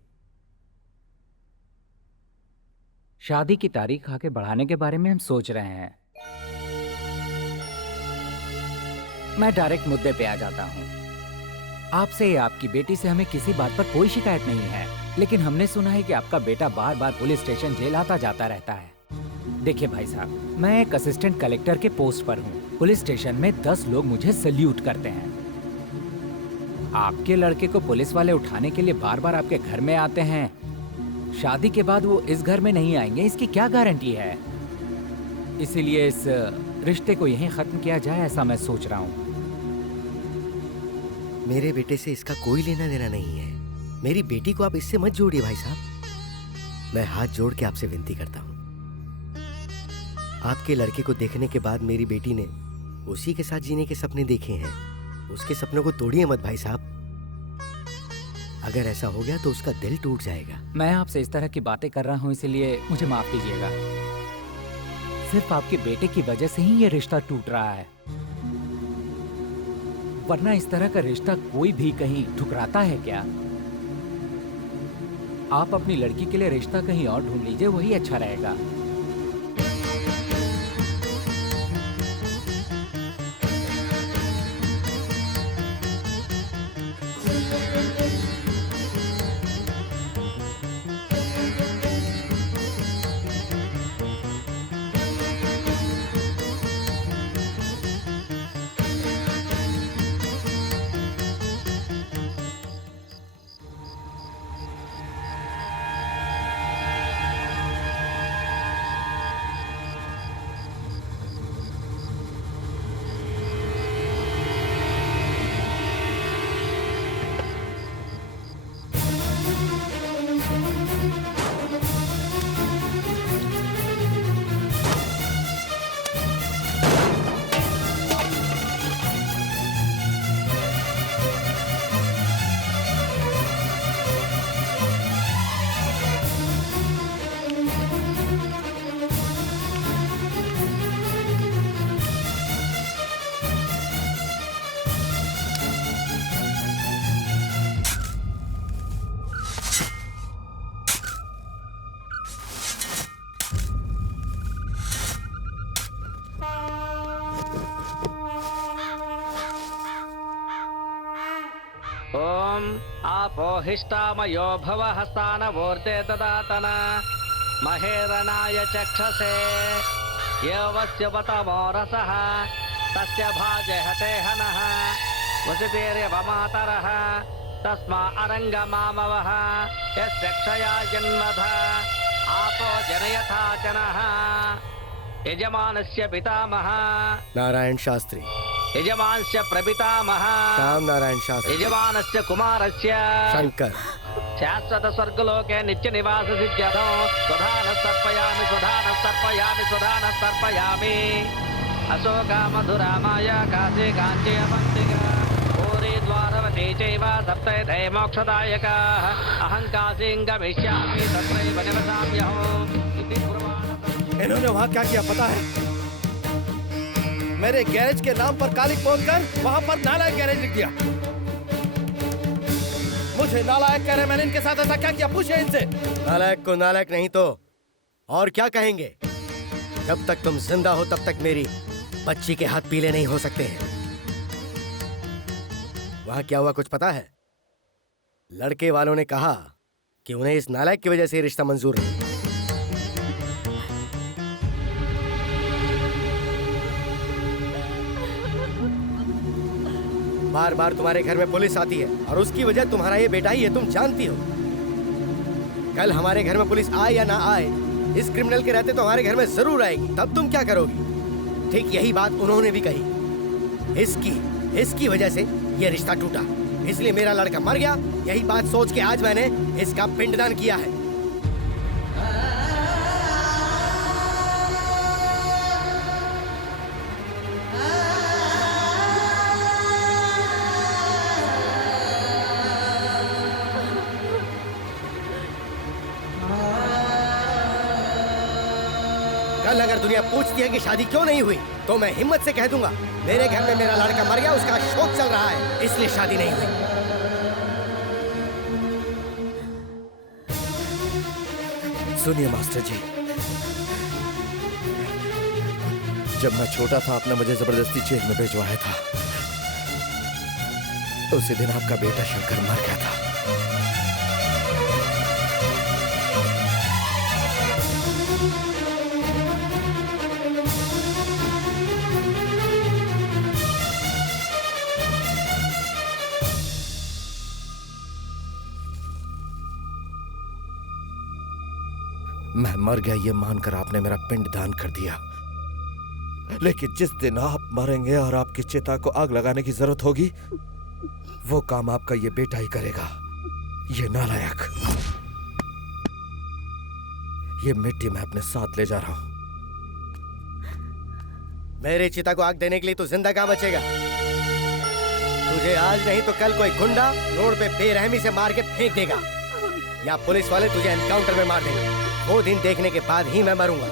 शादी की तारीख आगे बढ़ाने के बारे में हम सोच रहे हैं। मैं डायरेक्ट मुद्दे पे आ जाता हूँ। आपसे या आपकी बेटी से हमें किसी बात पर कोई शिकायत नहीं है, लेकिन हमने सुना है कि आपका बेटा बार बार पुलिस स्टेशन जेल आता जाता रहता है। देखिए भाई साहब, मैं एक असिस्टेंट कलेक्टर के पोस्ट पर हूँ। पुलिस स्टेशन में 10 लोग मुझे सल्यूट करते हैं। आपके लड़के को पुलिस वाले उठाने के लिए बार बार आपके घर में आते हैं। शादी के बाद वो इस घर में नहीं आएंगे, इसकी क्या गारंटी है? इसीलिए इस रिश्ते को यहीं खत्म किया जाए, ऐसा मैं सोच रहा हूँ। मेरे बेटे से इसका कोई लेना देना नहीं है। मेरी बेटी को आप इससे मत जोड़िए भाई साहब। मैं हाथ जोड़ के आपसे विनती करता हूँ। आपके लड़के को देखने के बाद मेरी बेटी ने उसी के साथ जीने के सपने देखे हैं। उसके सपनों को तोड़िए मत भाई साहब। अगर ऐसा हो गया तो उसका दिल टूट जाएगा। मैं आपसे इस तरह की बातें कर रहा हूँ, इसलिए मुझे माफ कीजिएगा। सिर्फ आपके बेटे की वजह से ही ये रिश्ता टूट रहा है, वरना इस तरह का रिश्ता कोई भी कहीं ठुकराता है क्या? आप अपनी लड़की के लिए रिश्ता कहीं और ढूंढ लीजिए, वही अच्छा रहेगा। ओम आपो हिष्टामयो भवः स्थानवोर्ते ददातन महेरनाय चक्षसे यवस्य वतमो रसः तस्य भाजे हते हनः वसितेर्यव मातरः तस्मा अरङ्गमामवः यस्य क्षया जन्मध आपो जनयथा जनः यजमानस्य पितामह नारायण शास्त्री, यजमानस्य प्रपितामह श्याम नारायण शास्त्री, यजमानस्य कुमारस्य शंकर, शाश्वत स्वर्गलोके नित्य निवास सिद्ध्यर्थो स्वधान सर्पयामि स्वधान सर्पयामि स्वधान सर्पयामि अशोका मधुरा माया काशी कांची अवंतिका पूरी द्वारवती चैव सप्तैधे मोक्षदायकाः अहं काशीं गमिष्यामि तत्रैव निवसाम्यहम् इति पुराण। इन्होंने वहाँ क्या किया पता है? मेरे गैरेज के नाम पर कालिक बोलकर वहाँ पर नालायक गैरेज लिख दिया। मुझे नालायक कह रहे, मैंने इनके साथ ऐसा क्या किया? पूछे इनसे। नालायक को नालायक नहीं तो और क्या कहेंगे? जब तक तुम जिंदा हो तब तक मेरी बच्ची के हाथ पीले नहीं हो सकते हैं। वहां क्या हुआ कुछ पता है? लड़के वालों ने कहा कि उन्हें इस नालायक की वजह से रिश्ता मंजूर नहीं। बार बार तुम्हारे घर में पुलिस आती है और उसकी वजह तुम्हारा ये बेटा ही है, तुम जानती हो। कल हमारे घर में पुलिस आए या ना आए, इस क्रिमिनल के रहते तो हमारे घर में जरूर आएगी। तब तुम क्या करोगी? ठीक यही बात उन्होंने भी कही। इसकी वजह से ये रिश्ता टूटा, इसलिए मेरा लड़का मर गया। यही बात सोच के आज मैंने इसका पिंडदान किया है। कल अगर दुनिया पूछती है कि शादी क्यों नहीं हुई, तो मैं हिम्मत से कह दूंगा मेरे घर में मेरा लड़का मर गया, उसका शोक चल रहा है, इसलिए शादी नहीं हुई। सुनिए मास्टर जी, जब मैं छोटा था आपने मुझे जबरदस्ती जेल में भिजवाया था। उसी दिन आपका बेटा शंकर मर गया था। मैं मर गया ये मानकर आपने मेरा पिंड दान कर दिया, लेकिन जिस दिन आप मरेंगे और आपकी चिता को आग लगाने की जरूरत होगी, वो काम आपका ये बेटा ही करेगा। ये नालायक, ये मिट्टी मैं अपने साथ ले जा रहा हूं। मेरी चिता को आग देने के लिए तू जिंदा कहां बचेगा? तुझे आज नहीं तो कल कोई गुंडा रोड पे बेरहमी से मार के फेंक देगा, या पुलिस वाले तुझे एनकाउंटर में मार देंगे। वो दिन देखने के बाद ही मैं मरूंगा।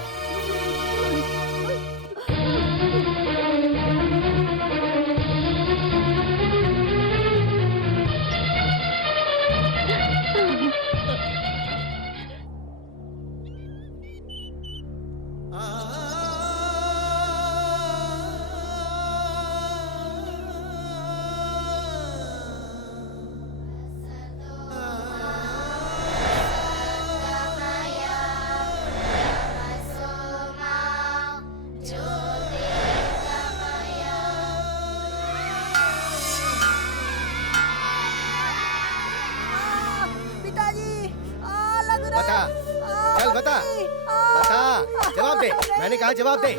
मैंने कहा जवाब दे।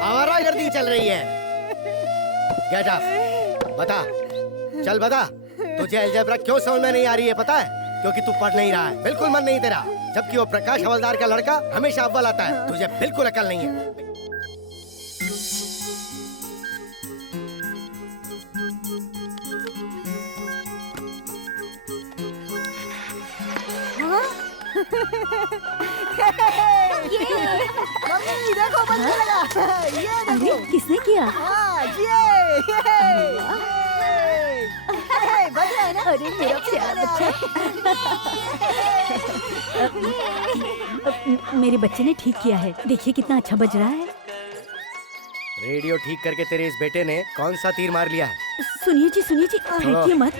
आवारागर्दी चल रही है। गेट अप, बता, चल बता, तुझे अलजेब्रा क्यों समझ में नहीं आ रही है पता है? क्योंकि तू पढ़ नहीं रहा है, बिल्कुल मन नहीं तेरा। जबकि वो प्रकाश हवलदार का लड़का हमेशा अव्वल आता है, तुझे बिल्कुल अकल नहीं है। मम्मी देखो बनने लगा। ये देखो किसने किया? बन रहा है ना? अरे मेरा प्यारा बच्चा। मेरे बच्चे ने ठीक किया है, देखिए कितना अच्छा बज रहा है। रेडियो ठीक करके तेरे इस बेटे ने कौन सा तीर मार लिया है? सुनिए जी, फेंकिए मत।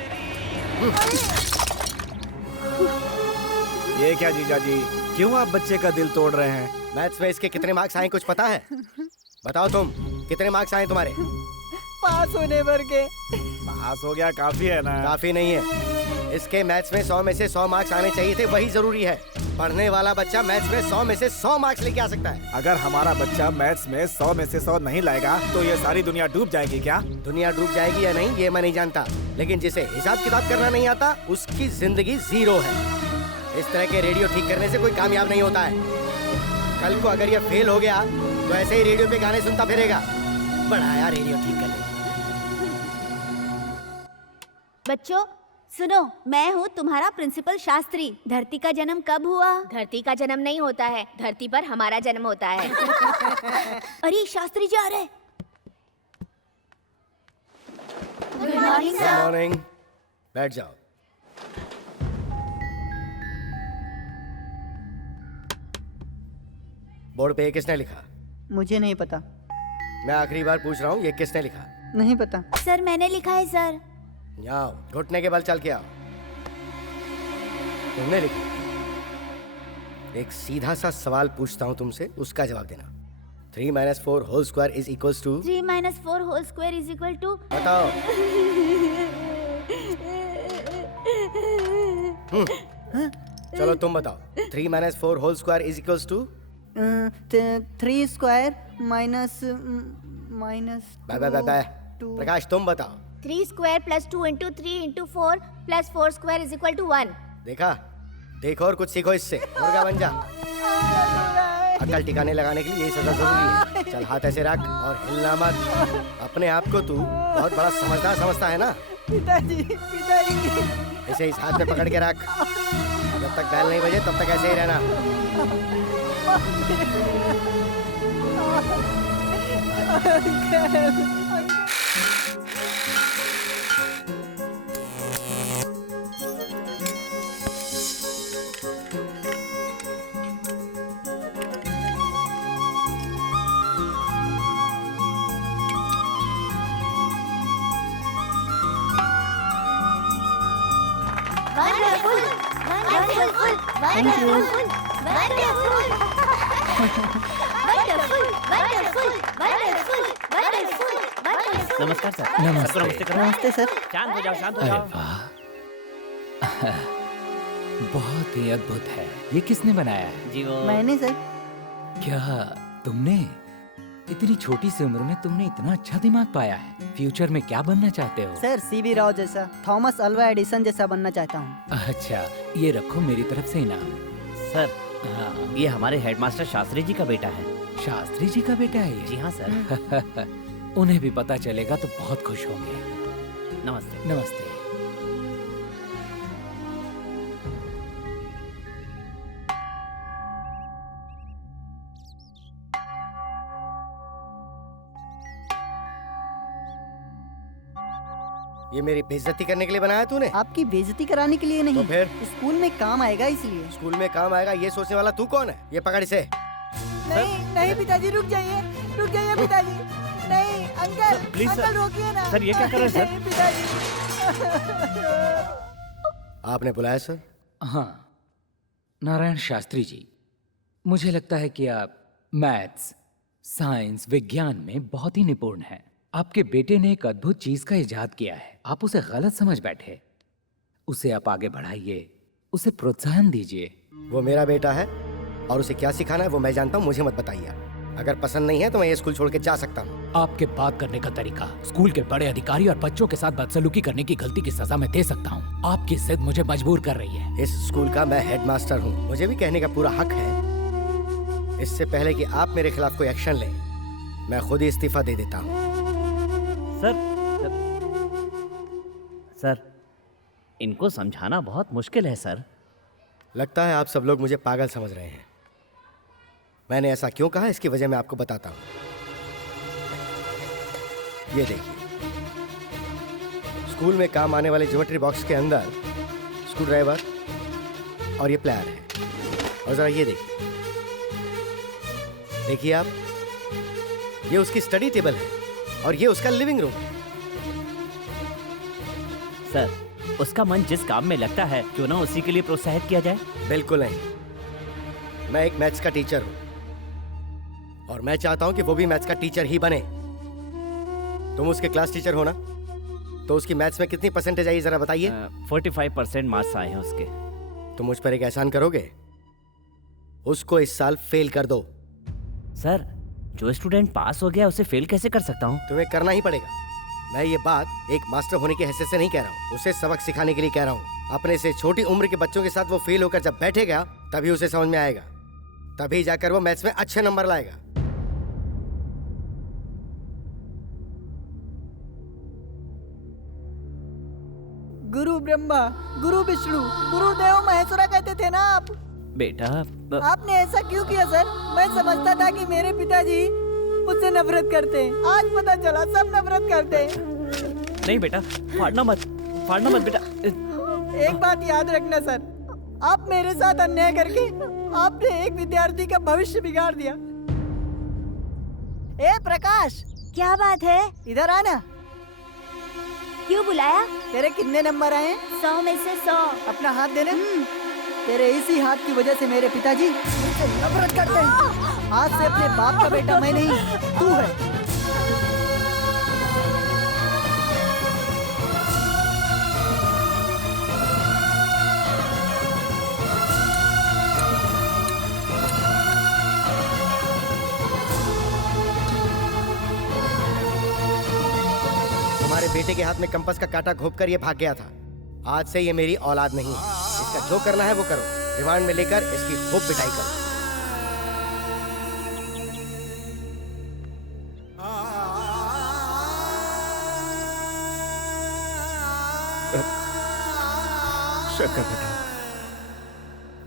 ये क्या जीजा जी, क्यों आप बच्चे का दिल तोड़ रहे हैं? मैथ्स में इसके कितने मार्क्स आए कुछ पता है? बताओ तुम, कितने मार्क्स आए तुम्हारे? पास होने भर के। पास हो गया काफी है ना? काफी नहीं है, इसके मैथ्स में 100 में से 100 मार्क्स आने चाहिए थे, वही जरूरी है। पढ़ने वाला बच्चा मैथ्स में 100 में से 100 मार्क्स लेके आ सकता है। अगर हमारा बच्चा मैथ्स में 100 में से 100 नहीं लाएगा तो ये सारी दुनिया डूब जाएगी क्या? दुनिया डूब जाएगी या नहीं ये मैं नहीं जानता, लेकिन जिसे हिसाब किताब करना नहीं आता उसकी जिंदगी जीरो है। इस तरह के रेडियो ठीक करने से कोई कामयाब नहीं होता है। कल को अगर ये फेल हो गया तो ऐसे ही रेडियो पे गाने सुनता फिरेगा। बढ़ाया रेडियो ठीक करने। बच्चों सुनो, मैं हूँ तुम्हारा प्रिंसिपल शास्त्री। धरती का जन्म कब हुआ? धरती का जन्म नहीं होता है, धरती पर हमारा जन्म होता है। अरे शास्त्री जी आ रहे। Good morning. बैठ जाओ। बोर्ड पे ये किसने लिखा? मुझे नहीं पता। मैं आखिरी बार पूछ रहा हूँ, ये किसने लिखा? नहीं पता। सर मैंने लिखा है सर। आओ, घुटने के बल चल के आओ। तुमने लिखा? एक सीधा सा सवाल पूछता हूँ तुमसे, उसका जवाब देना। 3 - 4 whole square is equals to? 3 - 4 whole square is equal to? बताओ। चलो तुम बताओ। 3 - 4 whole square is equals to? 3 square minus Prakash तुम बताओ। 3 square plus 2 into 3 into 4 plus 4 square is equal to 1। देखा? देखो और कुछ सीखो इससे। मुर्गा बन जा। अकल टिकाने लगाने के लिए यही सजा जरूरी है। चल हाथ ऐसे रख और हिलना मत। अपने आप को तू बहुत बड़ा समझदार समझता है ना? पिताजी पिताजी। इसे इस हाथ में पकड़ के रख। जब तक बैल नहीं बजे तब तक ऐसे ही रहना। नमस्कार सर। नमस्ते। नमस्ते सर। शांत हो जाओ, शांत हो अरे जाओ। वाह, बहुत ही अद्भुत है। ये किसने बनाया है? जी वो मैंने सर। क्या तुमने इतनी छोटी सी उम्र में तुमने इतना अच्छा दिमाग पाया है? फ्यूचर में क्या बनना चाहते हो? सर सीवी राव जैसा, थॉमस अल्वा एडिसन जैसा बनना चाहता हूँ। अच्छा, ये रखो मेरी तरफ से इनाम। सर, हाँ। ये हमारे हेडमास्टर शास्त्री जी का बेटा है। शास्त्री जी का बेटा है ये? जी हाँ सर। उन्हें भी पता चलेगा तो बहुत खुश होंगे। नमस्ते। नमस्ते। ये मेरी बेइज्जती करने के लिए बनाया तूने? आपकी बेइज्जती कराने के लिए नहीं। तो फिर? स्कूल में काम आएगा इसलिए। स्कूल में काम आएगा ये सोचने वाला तू कौन है? ये पकड़ इसे। नहीं नहीं पिताजी, रुक जाइए पिताजी। नहीं अंकल, प्लीज अंकल रोकिए ना। सर, ये क्या कर रहे हैं सर? नहीं, पिताजी। आपने बुलाया सर? हाँ, नारायण शास्त्री जी, मुझे लगता है कि आप मैथ्स, साइंस, विज्ञान में बहुत ही निपुण हैं। आपके बेटे ने एक अद्भुत चीज का इजाद किया है। आप उसे गलत समझ बैठे। उसे आप आगे बढ़ाइए, उसे प्रोत्साहन दीजिए। वो मेरा बेटा है और उसे क्या सिखाना है वो मैं जानता हूँ, मुझे मत बताइए। अगर पसंद नहीं है तो मैं ये स्कूल छोड़ के जा सकता हूँ। आपके बात करने का तरीका स्कूल के बड़े अधिकारी और बच्चों के साथ बदसलूकी करने की गलती की सजा मैं दे सकता हूँ। आपकी जिद मुझे मजबूर कर रही है। इस स्कूल का मैं हेडमास्टर हूँ, मुझे भी कहने का पूरा हक है। इससे पहले कि आप मेरे खिलाफ कोई एक्शन लें, मैं खुद ही इस्तीफा दे देता हूँ। सर, इनको समझाना बहुत मुश्किल है सर। लगता है आप सब लोग मुझे पागल समझ रहे हैं। मैंने ऐसा क्यों कहा इसकी वजह मैं आपको बताता हूँ। ये देखिए, स्कूल में काम आने वाले ज्योमेट्री बॉक्स के अंदर स्क्रू ड्राइवर और ये प्लायर है। और जरा ये देखिए आप, ये उसकी स्टडी टेबल है और ये उसका लिविंग रूम है। सर, उसका मन जिस काम में लगता है क्यों ना उसी के लिए प्रोत्साहित किया जाए? बिल्कुल नहीं। मैं एक मैथ्स का टीचर हूँ और मैं चाहता हूँ कि वो भी मैथ्स का टीचर ही बने। तुम उसके क्लास टीचर हो ना, तो उसकी मैथ्स में कितनी परसेंटेज आई जरा बताइए। 45% मार्क्स आए हैं उसके। तुम मुझ पर एक एहसान करोगे? उसको इस साल फेल कर दो। सर, जो स्टूडेंट पास हो गया उसे फेल कैसे कर सकता हूँ? तुम्हें करना ही पड़ेगा। मैं ये बात एक मास्टर होने की हैसियत से नहीं कह रहा हूँ, उसे सबक सिखाने के लिए कह रहा हूँ। अपने से छोटी उम्र के बच्चों के साथ वो फेल होकर जब बैठेगा तभी उसे समझ में आएगा, तभी जाकर वो मैथ्स में अच्छे नंबर लाएगा। गुरु ब्रह्मा, गुरु विष्णु, गुरुदेव महेश्वरा कहते थे ना आप। बेटा आपने ऐसा क्यों किया सर? मैं समझता था कि मेरे पिताजी मुझसे नफरत करते हैं, आज पता चला सब नफरत करते हैं। नहीं बेटा, फाड़ना मत बेटा। एक बात याद रखना सर, आप मेरे साथ अन्याय करके आपने एक विद्यार्थी का भविष्य बिगाड़ दिया। ए प्रकाश, क्या बात है? इधर आना। क्यों बुलाया? तेरे कितने नंबर आए? 100 में से 100। अपना हाथ देना। तेरे इसी हाथ की वजह से मेरे पिताजी मुझसे नफरत करते हैं। आज से अपने बाप का बेटा मैं नहीं, तू है। तुम्हारे बेटे के हाथ में कंपास का कांटा घोंपकर ये भाग गया था। आज से ये मेरी औलाद नहीं है। इसका जो करना है वो करो, रिमांड में लेकर इसकी खूब पिटाई करो। शंकर बेटा,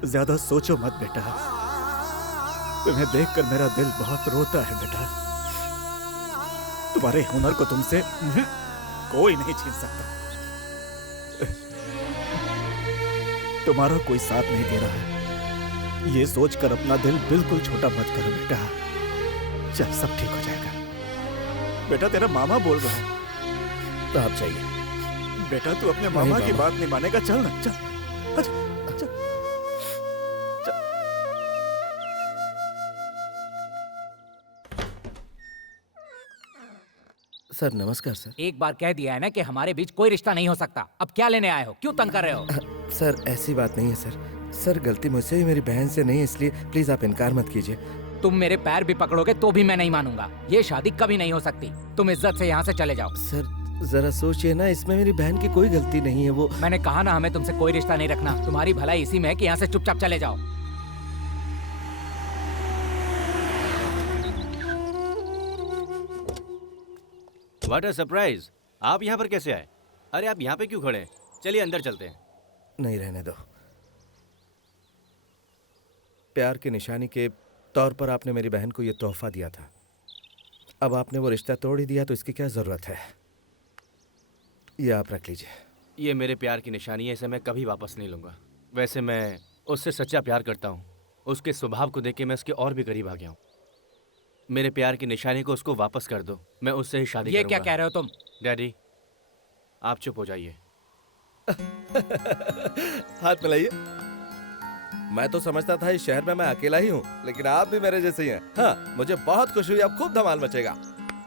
ज्यादा सोचो मत बेटा। तुम्हें देखकर मेरा दिल बहुत रोता है बेटा। तुम्हारे हुनर को तुमसे कोई नहीं छीन सकता। तुम्हारा कोई साथ नहीं दे रहा है, ये सोचकर अपना दिल बिल्कुल छोटा मत करो बेटा। चल, सब ठीक हो जाएगा। बेटा, तेरा मामा बोल रहा है। तो आप चाहिए बेटा, तू अपने मामा की बात नहीं मानेगा। चल ना, चल। सर नमस्कार सर। एक बार कह दिया है ना कि हमारे बीच कोई रिश्ता नहीं हो सकता। अब क्या लेने आए हो? क्यों तंग कर रहे हो? सर ऐसी बात नहीं है सर। सर गलती मुझसे ही, मेरी बहन से नहीं, इसलिए प्लीज आप इनकार मत कीजिए। तुम मेरे पैर भी पकड़ोगे तो भी मैं नहीं मानूंगा। ये शादी कभी नहीं हो सकती। तुम इज्जत से यहाँ से चले जाओ। सर जरा सोचिए ना, इसमें मेरी बहन की कोई गलती नहीं है। वो मैंने कहा ना, हमें तुमसे कोई रिश्ता नहीं रखना। तुम्हारी भलाई इसी में है कि यहाँ से चुपचाप चले जाओ। What a surprise! आप यहाँ पर कैसे आए? अरे आप यहाँ पे क्यों खड़े हैं? चलिए अंदर चलते हैं। नहीं, रहने दो। प्यार की निशानी के तौर पर आपने मेरी बहन को ये तोहफा दिया था। अब आपने वो रिश्ता तोड़ ही दिया तो इसकी क्या जरूरत है? ये आप रख लीजिए। ये मेरे प्यार की निशानी है, इसे मैं कभी वापस नहीं लूँगा। वैसे मैं उससे सच्चा प्यार करता हूँ। उसके स्वभाव को देख के मैं उसके और भी करीब आ गया हूँ। मेरे प्यार की निशानी को उसको वापस कर दो, मैं उससे ही शादी करूँगा। ये क्या कह रहे हो तुम? डैडी, आप चुप हो जाइए। हाथ मिलाइए। मैं तो समझता था इस शहर में मैं अकेला ही हूँ, लेकिन आप भी मेरे जैसे ही हैं। हाँ, मुझे बहुत खुशी हुई। अब खूब धमाल मचेगा।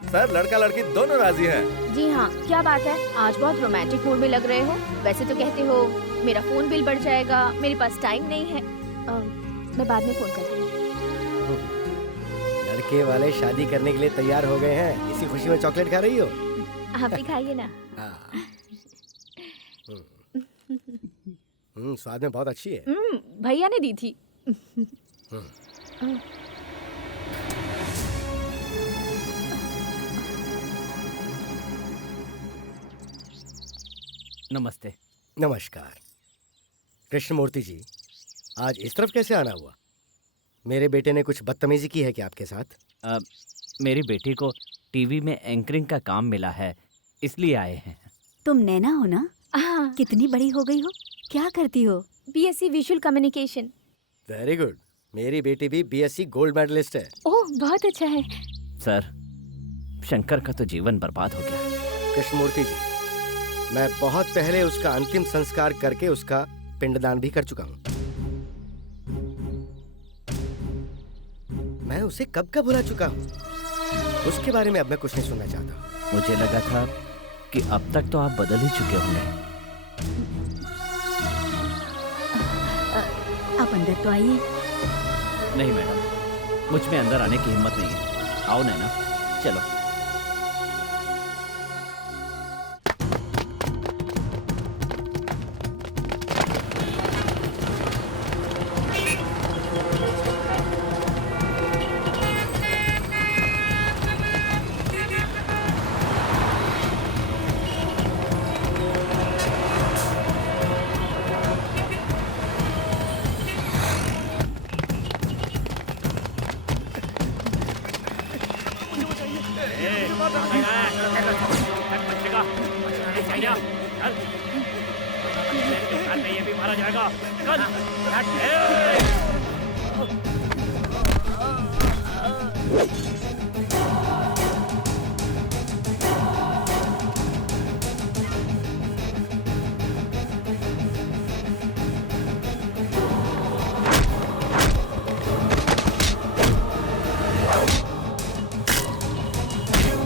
सर, लड़का लड़की दोनों राजी हैं। जी हाँ, क्या बात है? आज बहुत रोमांटिक मूड में लग रहे हो। वैसे तो कहते हो मेरा फोन बिल बढ़ जाएगा, मेरे पास टाइम नहीं है। मैं बाद में फोन करती हूँ। लड़के वाले शादी करने के लिए तैयार हो गए हैं। इसी खुशी में चॉकलेट खा रही हो? आप भी खाइए ना। स्वाद में बहुत अच्छी है। भैया ने दी थी। नमस्ते। नमस्कार। कृष्णमूर्ति जी, आज इस तरफ कैसे आना हुआ? मेरे बेटे ने कुछ बदतमीजी की है क्या आपके साथ? मेरी बेटी को टीवी में एंकरिंग का काम मिला है, इसलिए आए हैं। तुम नैना हो ना? कितनी बड़ी हो गई हो? क्या करती हो? BSc visual communication. Very good. मेरी बेटी भी BSc गोल्ड मेडलिस्ट है। ओह, बहुत अच्छा है। सर, शंकर का तो जीवन बर्बाद हो गया। कृष्णमूर्ति जी, मैं बहुत पहले उसका अंतिम संस्कार करके उसका पिंडदान भी कर चुका हूँ। मैं उसे कब का भुला चुका हूँ। उसके बारे में अब मैं कुछ नहीं सुनना चाहता। मुझे लगा था कि अब तक तो आप बदल ही चुके होंगे। आप अंदर तो आइए। नहीं मैडम, मुझ में अंदर आने की हिम्मत नहीं है। आओ नैना, चलो।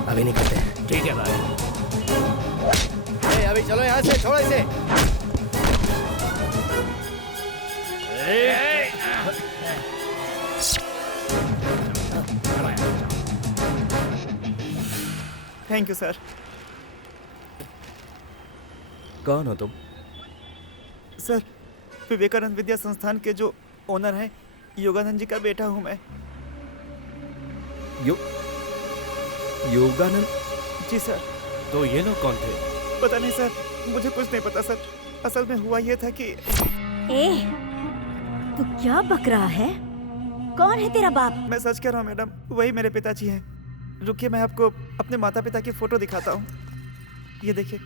अभी नहीं करते। ठीक है भाई। अभी चलो यहाँ से, छोड़ो इसे। Thank you sir. कौन हो तुम? सर, विवेकानंद विद्या संस्थान के जो ओनर हैं, योगानंद जी का बेटा हूँ मैं। योगानंद? जी सर। तो ये लोग कौन थे? पता नहीं सर, मुझे कुछ नहीं पता सर। असल में हुआ ये था कि ए, तू क्या बक रहा है? कौन है तेरा बाप? मैं सच कह रहा हूँ मैडम, वही मेरे पिताजी हैं। रुकिए, मैं आपको अपने माता पिता की फोटो दिखाता हूँ। ये देखिए।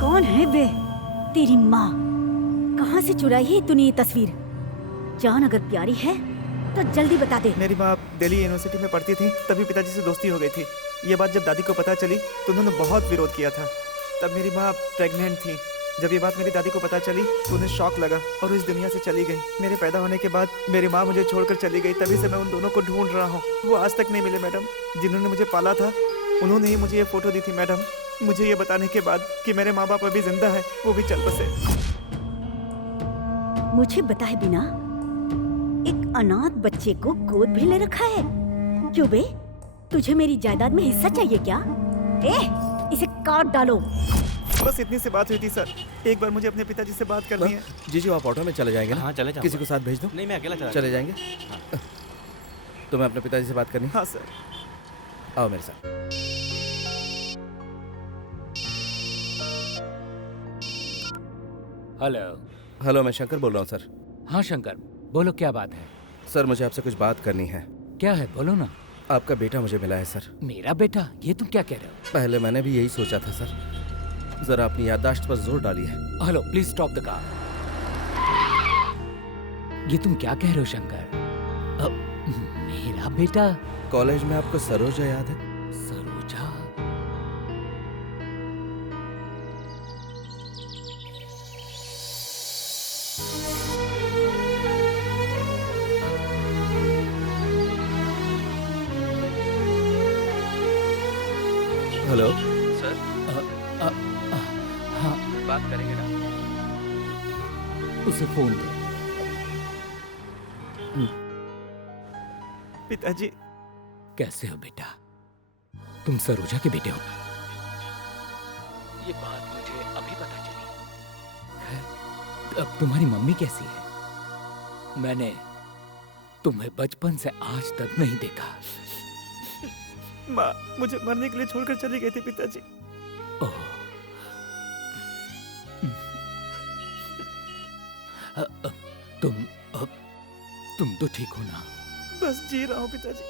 कौन है बे? तेरी माँ। कहाँ से चुराई है तूने ये तस्वीर? जान अगर प्यारी है तो जल्दी बता दे। मेरी माँ दिल्ली यूनिवर्सिटी में पढ़ती थी, तभी पिताजी से दोस्ती हो गई थी। ये बात जब दादी को पता चली तो उन्होंने बहुत विरोध किया था। तब मेरी माँ प्रेग्नेंट थी। जब ये बात मेरी दादी को पता चली तो उन्हें शॉक लगा और इस दुनिया से चली गई। मेरे पैदा होने के बाद मेरी माँ मुझे छोड़कर चली गई। तभी से मैं उन दोनों को ढूंढ रहा हूँ। वो आज तक नहीं मिले मैडम। जिन्होंने मुझे पाला था उन्होंने ही मुझे ये फोटो दी थी मैडम, मुझे ये बताने के बाद कि मेरे माँ बाप अभी जिंदा है, वो भी चल बसे। मुझे बताए बिना एक अनाथ बच्चे को गोद भी ले रखा है। क्यों बे? तुझे मेरी जायदाद में हिस्सा चाहिए क्या? इसे काट डालो। बस इतनी सी बात हुई थी सर। एक बार मुझे अपने पिताजी से बात करनी है। जीजू, आप ऑटो में चले जाएंगे ना? हाँ, चले जाऊंगा। किसी को साथ भेज दो। नहीं, मैं अकेला चले जाएंगे। तुम्हें अपने पिताजी से बात करनी? हाँ सर। आओ मेरे साथ। हेलो। हेलो, मैं शंकर बोल रहा हूँ सर। हाँ शंकर, बोलो क्या बात है? सर, मुझे आपसे कुछ बात करनी है। क्या है, बोलो ना। आपका बेटा मुझे मिला है सर। मेरा बेटा? ये तुम क्या कह रहे हो? पहले मैंने भी यही सोचा था सर। जरा अपनी याददाश्त पर जोर डालिए। Hello, please stop the car. ये तुम क्या कह रहे हो शंकर? मेरा बेटा? कॉलेज में आपको सरोजा याद है? सरोजा? Hello sir. हाँ, बात करेंगे ना? उसे फोन दो। पिताजी। कैसे हो बेटा? तुम सरोजा के बेटे हो ना? ये बात मुझे अभी पता चली। अब तुम्हारी मम्मी कैसी है? मैंने तुम्हें बचपन से आज तक नहीं देखा। माँ मुझे मरने के लिए छोड़कर चली गई थी पिताजी। ओह। तुम तो ठीक हो ना? बस जी रहा हूँ पिताजी।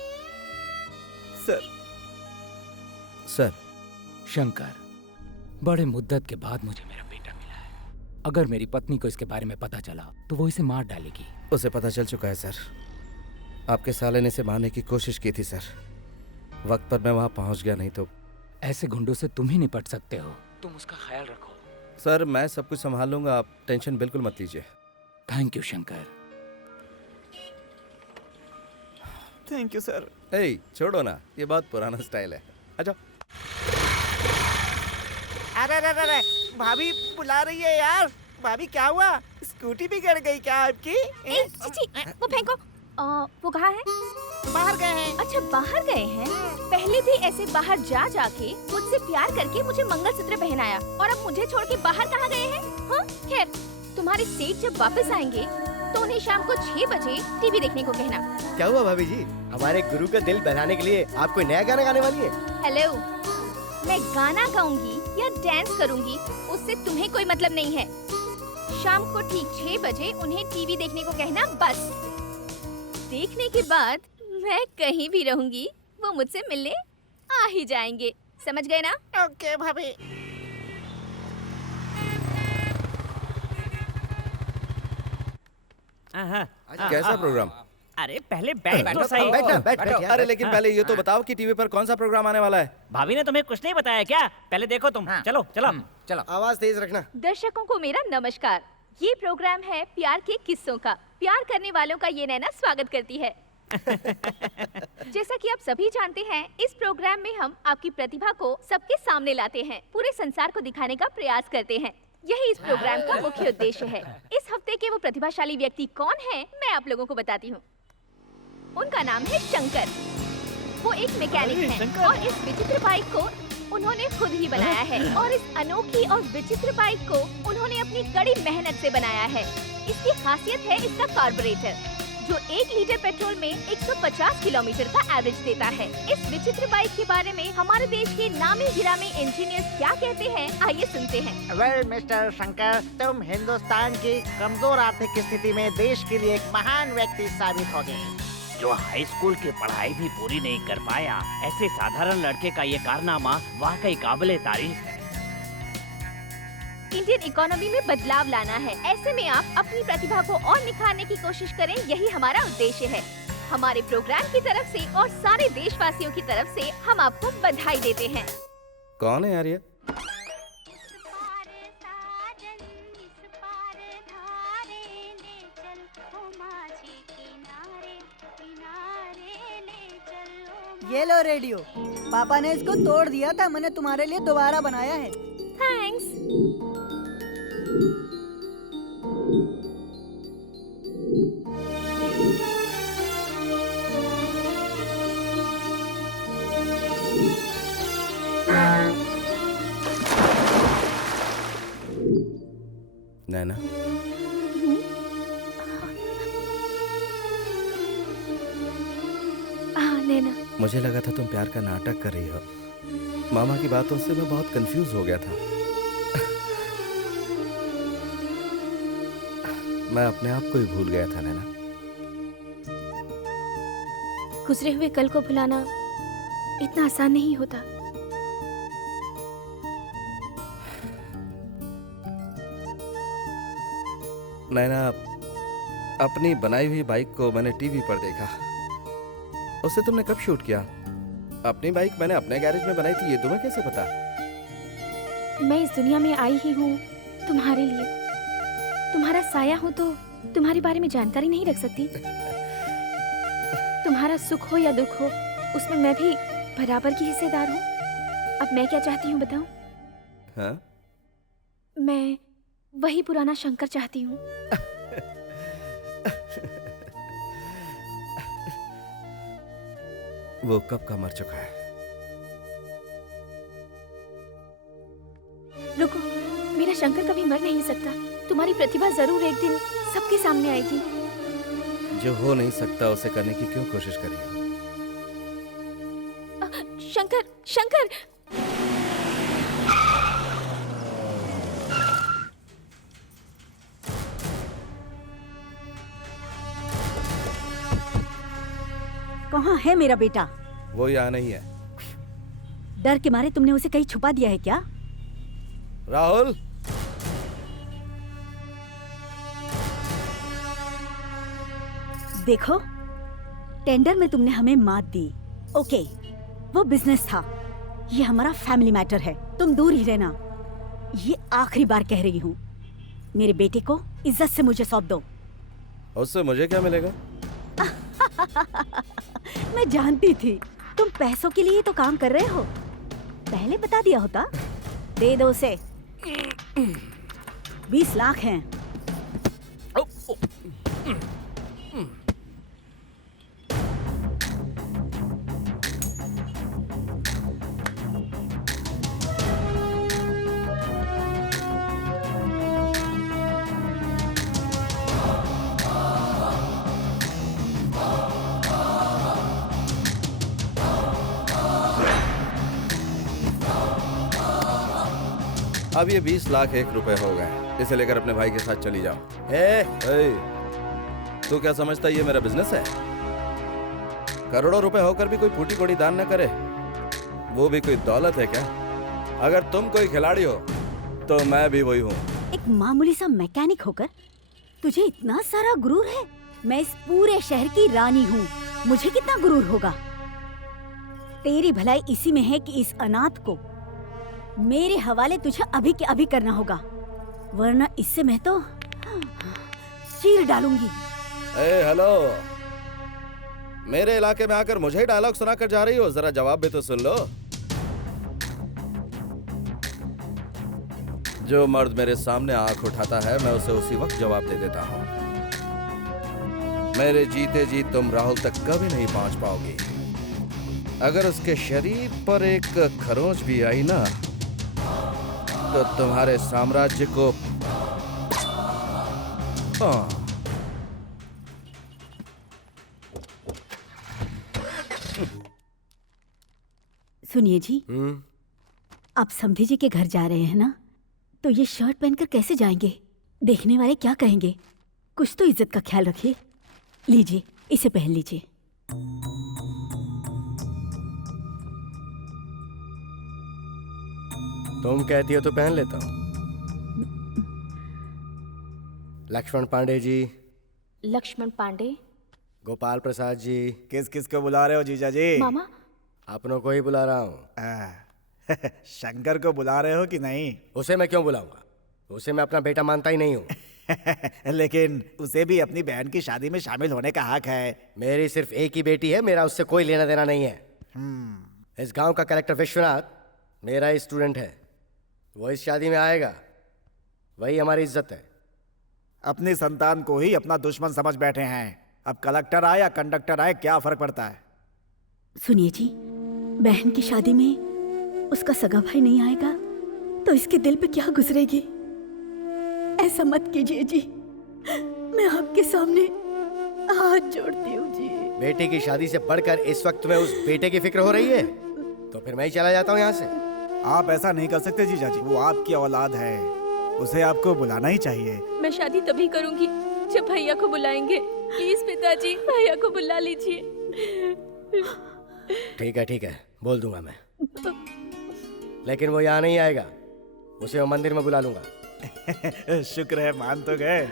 सर। सर। शंकर, बड़े मुद्दत के बाद मुझे मेरा बेटा मिला है। अगर मेरी पत्नी को इसके बारे में पता चला तो वो इसे मार डालेगी। उसे पता चल चुका है सर। आपके साले ने इसे मारने की कोशिश की थी सर। वक्त पर मैं वहां पहुंच गया, नहीं तो। ऐसे गुंडों से तुम ही निपट सकते हो। तुम उसका ख्याल रखो। सर, मैं सब कुछ संभाल लूंगा, आप टेंशन बिल्कुल मत लीजिए। Thank you Shankar. Thank you sir. ए, छोड़ो ना, ये बहुत पुराना स्टाइल है। अच्छा। अरे अरे अरे भाभी बुला रही है यार। भाभी क्या हुआ? स्कूटी बिगड़ गई क्या आपकी? चीची, वो फेंको। वो कहाँ है? बाहर गए हैं। अच्छा बाहर गए हैं। पहले भी ऐसे बाहर जा जाके मुझसे प्यार करके मुझे मंगलसूत्र पहनाया और अब मुझे छोड़ के बाहर कहाँ गए हैं? हाँ खैर, तुम्हारे सेठ जब वापस आएंगे तो उन्हें शाम को 6 बजे टीवी देखने को कहना। क्या हुआ भाभी जी? हमारे गुरु का दिल बहलाने के लिए आप कोई नया गाना गाने वाली है? हेलो, मैं गाना गाऊंगी या डांस करूंगी उससे तुम्हें कोई मतलब नहीं है। शाम को ठीक 6 बजे उन्हें टीवी देखने को कहना बस। देखने के बाद मैं कहीं भी रहूंगी, वो मुझसे मिलने आ ही जाएंगे। समझ गए ना? ओके भाभी। कैसा प्रोग्राम? अरे पहले बैठ तो सही। बैठो। अरे लेकिन पहले ये तो बताओ कि टीवी पर कौन सा प्रोग्राम आने वाला है? भाभी ने तुम्हें कुछ नहीं बताया क्या? पहले देखो तुम। चलो चलो चलो। आवाज तेज रखना। दर्शकों को मेरा नमस्कार। ये प्रोग्राम है प्यार के किस्सों का। प्यार करने वालों का ये नैना स्वागत करती है। जैसा कि आप सभी जानते हैं, इस प्रोग्राम में हम आपकी प्रतिभा को सबके सामने लाते हैं, पूरे संसार को दिखाने का प्रयास करते हैं। यही इस प्रोग्राम का मुख्य उद्देश्य है। इस हफ्ते के वो प्रतिभाशाली व्यक्ति कौन है, मैं आप लोगों को बताती हूँ। उनका नाम है शंकर। वो एक मैकेनिक हैं और इस विचित्र बाइक को उन्होंने खुद ही बनाया है और इस अनोखी और विचित्र बाइक को उन्होंने अपनी कड़ी मेहनत से बनाया है। इसकी खासियत है इसका कार्बोरेटर, जो 1 लीटर पेट्रोल में 150 किलोमीटर का एवरेज देता है। इस विचित्र बाइक के बारे में हमारे देश के नामी गिरामी इंजीनियर्स क्या कहते हैं, आइए सुनते हैं। वेल मिस्टर शंकर, तुम हिंदुस्तान की कमजोर आर्थिक स्थिति में देश के लिए एक महान व्यक्ति साबित हो गए। जो हाई स्कूल की पढ़ाई भी पूरी नहीं कर पाया, ऐसे साधारण लड़के का ये कारनामा वाकई काबिले तारीफ है। इंडियन इकोनॉमी में बदलाव लाना है। ऐसे में आप अपनी प्रतिभा को और निखारने की कोशिश करें, यही हमारा उद्देश्य है। हमारे प्रोग्राम की तरफ से और सारे देशवासियों की तरफ से हम आपको बधाई देते हैं। कौन है यार ये? ये लो रेडियो। पापा ने इसको तोड़ दिया था, मैंने तुम्हारे लिए दोबारा बनाया है। थैंक्स। नैना, नैना, मुझे लगा था तुम प्यार का नाटक कर रही हो। मामा की बातों से मैं बहुत कंफ्यूज हो गया था। मैं अपने आप को ही भूल गया था नैना। गुजरे हुए कल को भुलाना इतना आसान नहीं होता। नैना, अपनी बनाई हुई बाइक को मैंने टीवी पर देखा। उसे तुमने कब शूट किया? अपनी बाइक मैंने अपने गैरेज में बनाई थी, ये तुम्हें कैसे पता? मैं इस दुनिया में आई ही हूँ तुम्हारे लिए। तुम्हारा साया हूँ तो तुम्हारे बारे में जानकारी नहीं रख सकती। तुम्हारा सुख हो या दुख हो, उसमें मैं भी बराबर की हिस्सेदार हूँ। अब मैं क्या चाहती हूँ बताऊँ? हाँ? मैं वही पुराना शंकर चाहती हूँ। वो कब का मर चुका है। रुको, मेरा शंकर कभी मर नहीं सकता। तुम्हारी प्रतिभा जरूर एक दिन सबके सामने आएगी। जो हो नहीं सकता उसे करने की क्यों कोशिश करी? शंकर, शंकर! कहाँ है मेरा बेटा? वो यहाँ नहीं है। डर के मारे तुमने उसे कहीं छुपा दिया है क्या? राहुल, देखो, टेंडर में तुमने हमें मात दी। ओके, वो बिजनेस था, ये हमारा फैमिली मैटर है। तुम दूर ही रहना। ये आखिरी बार कह रही हूँ। मेरे बेटे को इज्जत से मुझे सौंप दो। उससे मुझे क्या मिलेगा? मैं जानती थी तुम पैसों के लिए ही तो काम कर रहे हो। पहले बता दिया होता। दे दो उसे। 20 लाख हैं। अब ये 20 लाख 1 रुपए हो गए। इसे लेकर अपने भाई के साथ चली जाओ। ए, तू क्या समझता है ये मेरा बिजनेस है? करोड़ों रुपए होकर भी कोई फूटी कोड़ी दान न करे, वो भी कोई दौलत है क्या? अगर तुम कोई खिलाड़ी हो तो मैं भी वही हूँ। एक मामूली सा मैकेनिक होकर तुझे इतना सारा गुरूर है। मैं इस पूरे शहर की रानी हूँ, मुझे कितना गुरूर होगा। तेरी भलाई इसी में है कि इस अनाथ को मेरे हवाले तुझे अभी के अभी करना होगा, वरना इससे मैं तो चीर डालूंगी। ए, हेलो, मेरे इलाके में आकर मुझे डायलॉग सुनाकर जा रही हो? जरा जवाब भी तो सुन लो। जो मर्द मेरे सामने आंख उठाता है मैं उसे उसी वक्त जवाब दे देता हूँ। मेरे जीते जी तुम राहुल तक कभी नहीं पहुंच पाओगी। अगर उसके शरीर पर एक खरोंच भी आई ना तो तुम्हारे साम्राज्य को सुनिए जी, आप समधी जी के घर जा रहे हैं ना, तो ये शर्ट पहनकर कैसे जाएंगे? देखने वाले क्या कहेंगे? कुछ तो इज्जत का ख्याल रखिए। लीजिए, इसे पहन लीजिए। तुम कहती हो तो पहन लेता हूँ। लक्ष्मण पांडे जी। लक्ष्मण पांडे? गोपाल प्रसाद जी। किस किस को बुला रहे हो जीजा जी? मामा। अपनों को ही बुला रहा हूँ। शंकर को बुला रहे हो कि नहीं? उसे मैं क्यों बुलाऊंगा? उसे मैं अपना बेटा मानता ही नहीं हूँ। लेकिन उसे भी अपनी बहन की शादी में शामिल होने का हक है। मेरी सिर्फ एक ही बेटी है, मेरा उससे कोई लेना देना नहीं है। इस गांव का कलेक्टर विश्वनाथ मेरा ही स्टूडेंट है, वो इस शादी में आएगा, वही हमारी इज्जत है। अपनी संतान को ही अपना दुश्मन समझ बैठे हैं। अब कलेक्टर आए या कंडक्टर आए, क्या फर्क पड़ता है? सुनिए जी, बहन की शादी में उसका सगा भाई नहीं आएगा तो इसके दिल पे क्या गुजरेगी? ऐसा मत कीजिए जी, मैं आपके सामने हाथ जोड़ती हूँ जी। बेटे की शादी से बढ़कर इस वक्त तुम्हें उस बेटे की फिक्र हो रही है, तो फिर मैं ही चला जाता हूँ यहाँ से। आप ऐसा नहीं कर सकते जीजा जी, वो आपकी औलाद है, उसे आपको बुलाना ही चाहिए। मैं शादी तभी करूंगी जब भैया को बुलाएंगे। प्लीज पिताजी, भैया को बुला लीजिए। ठीक है, बोल दूंगा मैं, लेकिन वो यहाँ नहीं आएगा, उसे मैं मंदिर में बुला लूंगा। शुक्र है मान तो गए।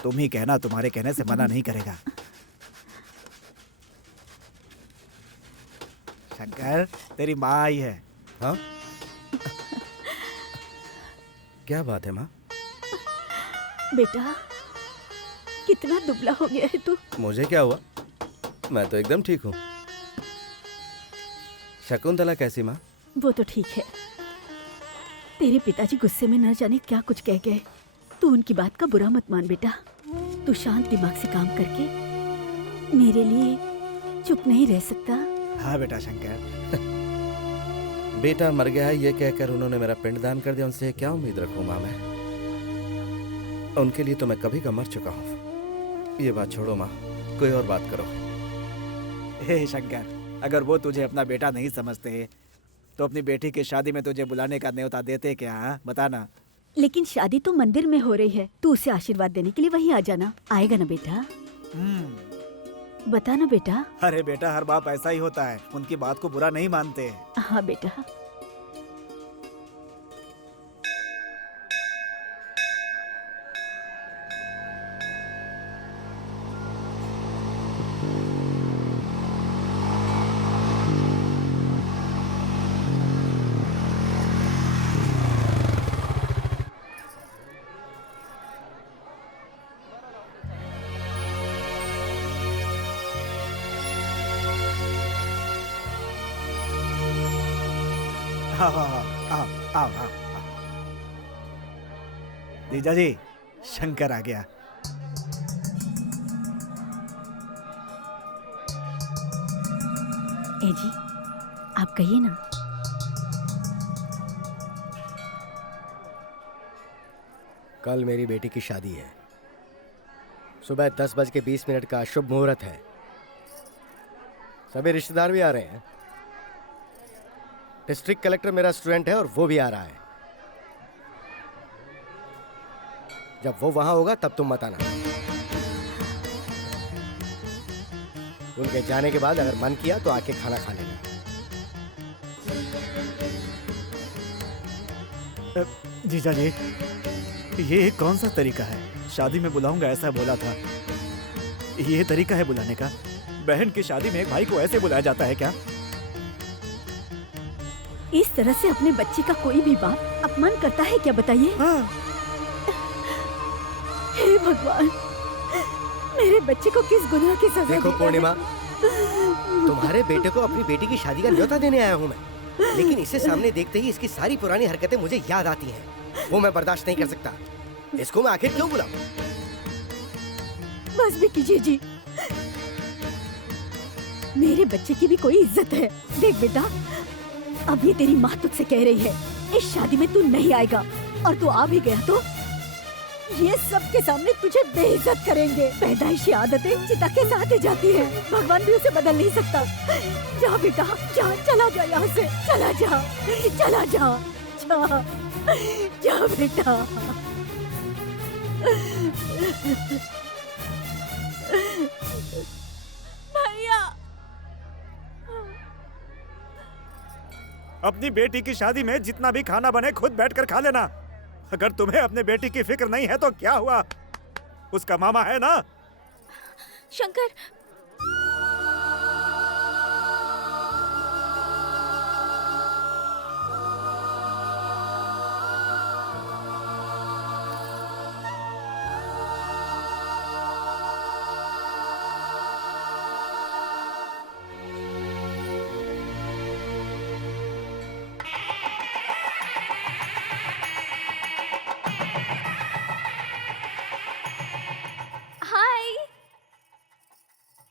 तुम ही कहना, तुम्हारे कहने से मना नहीं करेगा। शंकर, तेरी माँ आई है। हाँ? क्या बात है माँ? बेटा, कितना दुबला हो गया है तू। मुझे क्या हुआ? मैं तो एकदम ठीक हूँ। शकुंतला कैसी माँ? वो तो ठीक है। तेरे पिताजी गुस्से में न जाने क्या कुछ कह गए। तू उनकी बात का बुरा मत मान बेटा। तू शांत दिमाग से काम करके मेरे लिए चुप नहीं रह सकता। हाँ बेटा शंकर। बेटा मर गया है ये कहकर उन्होंने मेरा पिंडदान कर दिया, उनसे क्या उम्मीद रखूं माँ मैं? उनके लिए तो मैं कभी का मर चुका हूँ। ये बात छोड़ो माँ, कोई और बात करो। हे शंकर, अगर वो तुझे अपना बेटा नहीं समझते तो अपनी बेटी की शादी में तुझे बुलाने का न्योता देते क्या? हाँ? बताना। लेकिन शादी तो मंदिर में हो रही है, तू उसे आशीर्वाद देने के लिए वहीं आ जाना। आएगा ना बेटा? बता ना बेटा। अरे बेटा, हर बाप ऐसा ही होता है, उनकी बात को बुरा नहीं मानते। हाँ बेटा। आओ आओ आओ। जीजा जी, शंकर आ गया। ए जी, आप कहिए ना। कल मेरी बेटी की शादी है। सुबह 10:20 का शुभ मुहूर्त है। सभी रिश्तेदार भी आ रहे हैं। डिस्ट्रिक्ट कलेक्टर मेरा स्टूडेंट है और वो भी आ रहा है। जब वो वहां होगा तब तुम मत आना। उनके जाने के बाद अगर मन किया तो आके खाना खा लेना। जीजा जी, ये कौन सा तरीका है? शादी में बुलाऊंगा ऐसा बोला था। ये तरीका है बुलाने का? बहन की शादी में एक भाई को ऐसे बुलाया जाता है क्या? इस तरह से अपने बच्चे का कोई भी बाप अपमान करता है क्या, बताइए? हे भगवान, मेरे बच्चे को किस गुनाह की सजा? देखो पूर्णिमा, तुम्हारे बेटे को अपनी बेटी की शादी का न्योता देने आया हूँ मैं, लेकिन इसे सामने देखते ही इसकी सारी पुरानी हरकतें मुझे याद आती हैं। वो मैं बर्दाश्त नहीं कर सकता। इसको मैं आखिर क्यों बुलाऊं? बस भी कीजिए जी, मेरे बच्चे की भी कोई इज्जत है। देख बेटा, अभी तेरी माँ तुझसे कह रही है इस शादी में तू नहीं आएगा, और तू आ भी गया तो ये सबके सामने तुझे बेइज्जत करेंगे। पैदाइशी आदतें चिता के साथ ही जाती है, भगवान भी उसे बदल नहीं सकता। जा बेटा जा, चला जा यहाँ से, चला जा, चला जा, जा, जा बेटा। भैया, अपनी बेटी की शादी में जितना भी खाना बने खुद बैठकर खा लेना। अगर तुम्हें अपने बेटी की फिक्र नहीं है तो क्या हुआ? उसका मामा है ना। शंकर,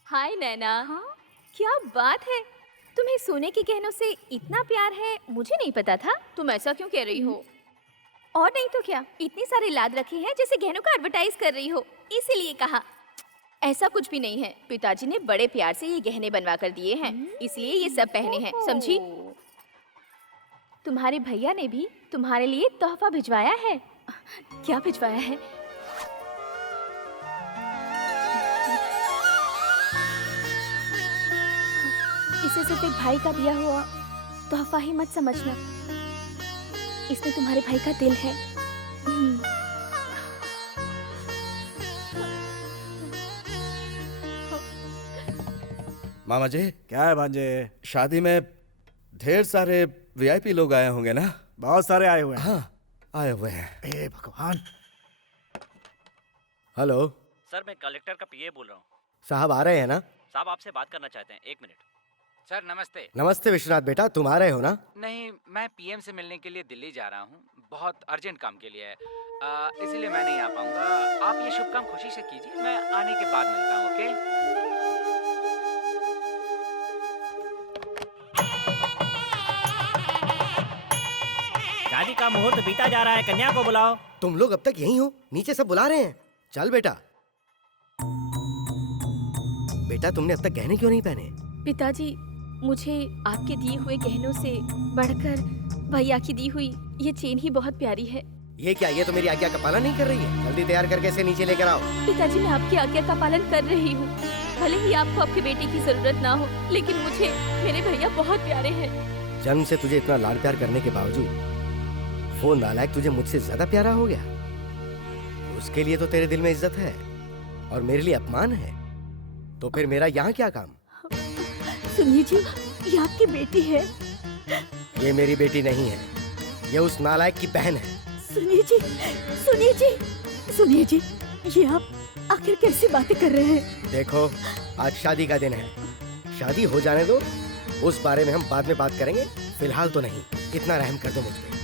हाय नैना। हाँ? क्या बात है, तुम्हें सोने के गहनों से इतना प्यार है, मुझे नहीं पता था। तुम ऐसा क्यों कह रही हो? और नहीं तो क्या, इतनी सारी लाद रखी हैं जैसे गहनों का एडवर्टाइज कर रही हो, इसीलिए कहा। ऐसा कुछ भी नहीं है, पिताजी ने बड़े प्यार से ये गहने बनवा कर दिए हैं, इसलिए ये सब पहने हैं, समझी? तुम्हारे भैया ने भी तुम्हारे लिए तोहफा भिजवाया है। क्या भिजवाया है? इसे सिर्फ एक भाई का दिया हुआ तोहफा ही मत समझना, इसमें तुम्हारे भाई का दिल है। मामा जी। क्या है भांजे? शादी में ढेर सारे वीआईपी लोग आए होंगे ना? बहुत सारे आए हुए हैं। हाँ, आए हुए हैं। हे भगवान। हेलो सर, मैं कलेक्टर का पीए बोल रहा हूँ। साहब आ रहे हैं ना? साहब आपसे बात करना चाहते हैं, 1 मिनट। सर नमस्ते। नमस्ते विश्वनाथ बेटा, तुम आ रहे हो ना? नहीं, मैं पीएम से मिलने के लिए दिल्ली जा रहा हूँ, बहुत अर्जेंट काम के लिए है, इसीलिए मैं नहीं आ पाऊंगा। आप ये शुभ काम खुशी से कीजिए, मैं आने के बाद मिलता हूँ। ओके? शादी का मुहूर्त बीता जा रहा है, कन्या को बुलाओ। तुम लोग अब तक यहीं हो? नीचे सब बुला रहे हैं। चल बेटा। बेटा तुमने अब तक गहने क्यों नहीं पहने? पिताजी, मुझे आपके दिए हुए गहनों से बढ़कर भैया की दी हुई ये चेन ही बहुत प्यारी है। ये क्या, ये तो मेरी आज्ञा का पालन नहीं कर रही है। जल्दी तैयार करके इसे नीचे लेकर आओ। पिताजी, मैं आपकी आज्ञा का पालन कर रही हूँ। भले ही आपको आपके बेटे की जरूरत ना हो, लेकिन मुझे मेरे भैया बहुत प्यारे हैं। जन्म से तुझे इतना लाड प्यार करने के बावजूद वो नालायक तुझे मुझसे ज्यादा प्यारा हो गया। उसके लिए तो तेरे दिल में इज्जत है और मेरे लिए अपमान है, तो फिर मेरा यहाँ क्या काम? सुनिए जी, ये आपकी बेटी है। ये मेरी बेटी नहीं है, ये उस नालायक की बहन है। सुनिए जी, सुनिए जी, सुनिए जी, ये आप आखिर कैसी बातें कर रहे हैं? देखो, आज शादी का दिन है, शादी हो जाने दो, उस बारे में हम बाद में बात करेंगे, फिलहाल तो नहीं। इतना रहम कर दो मुझ पे।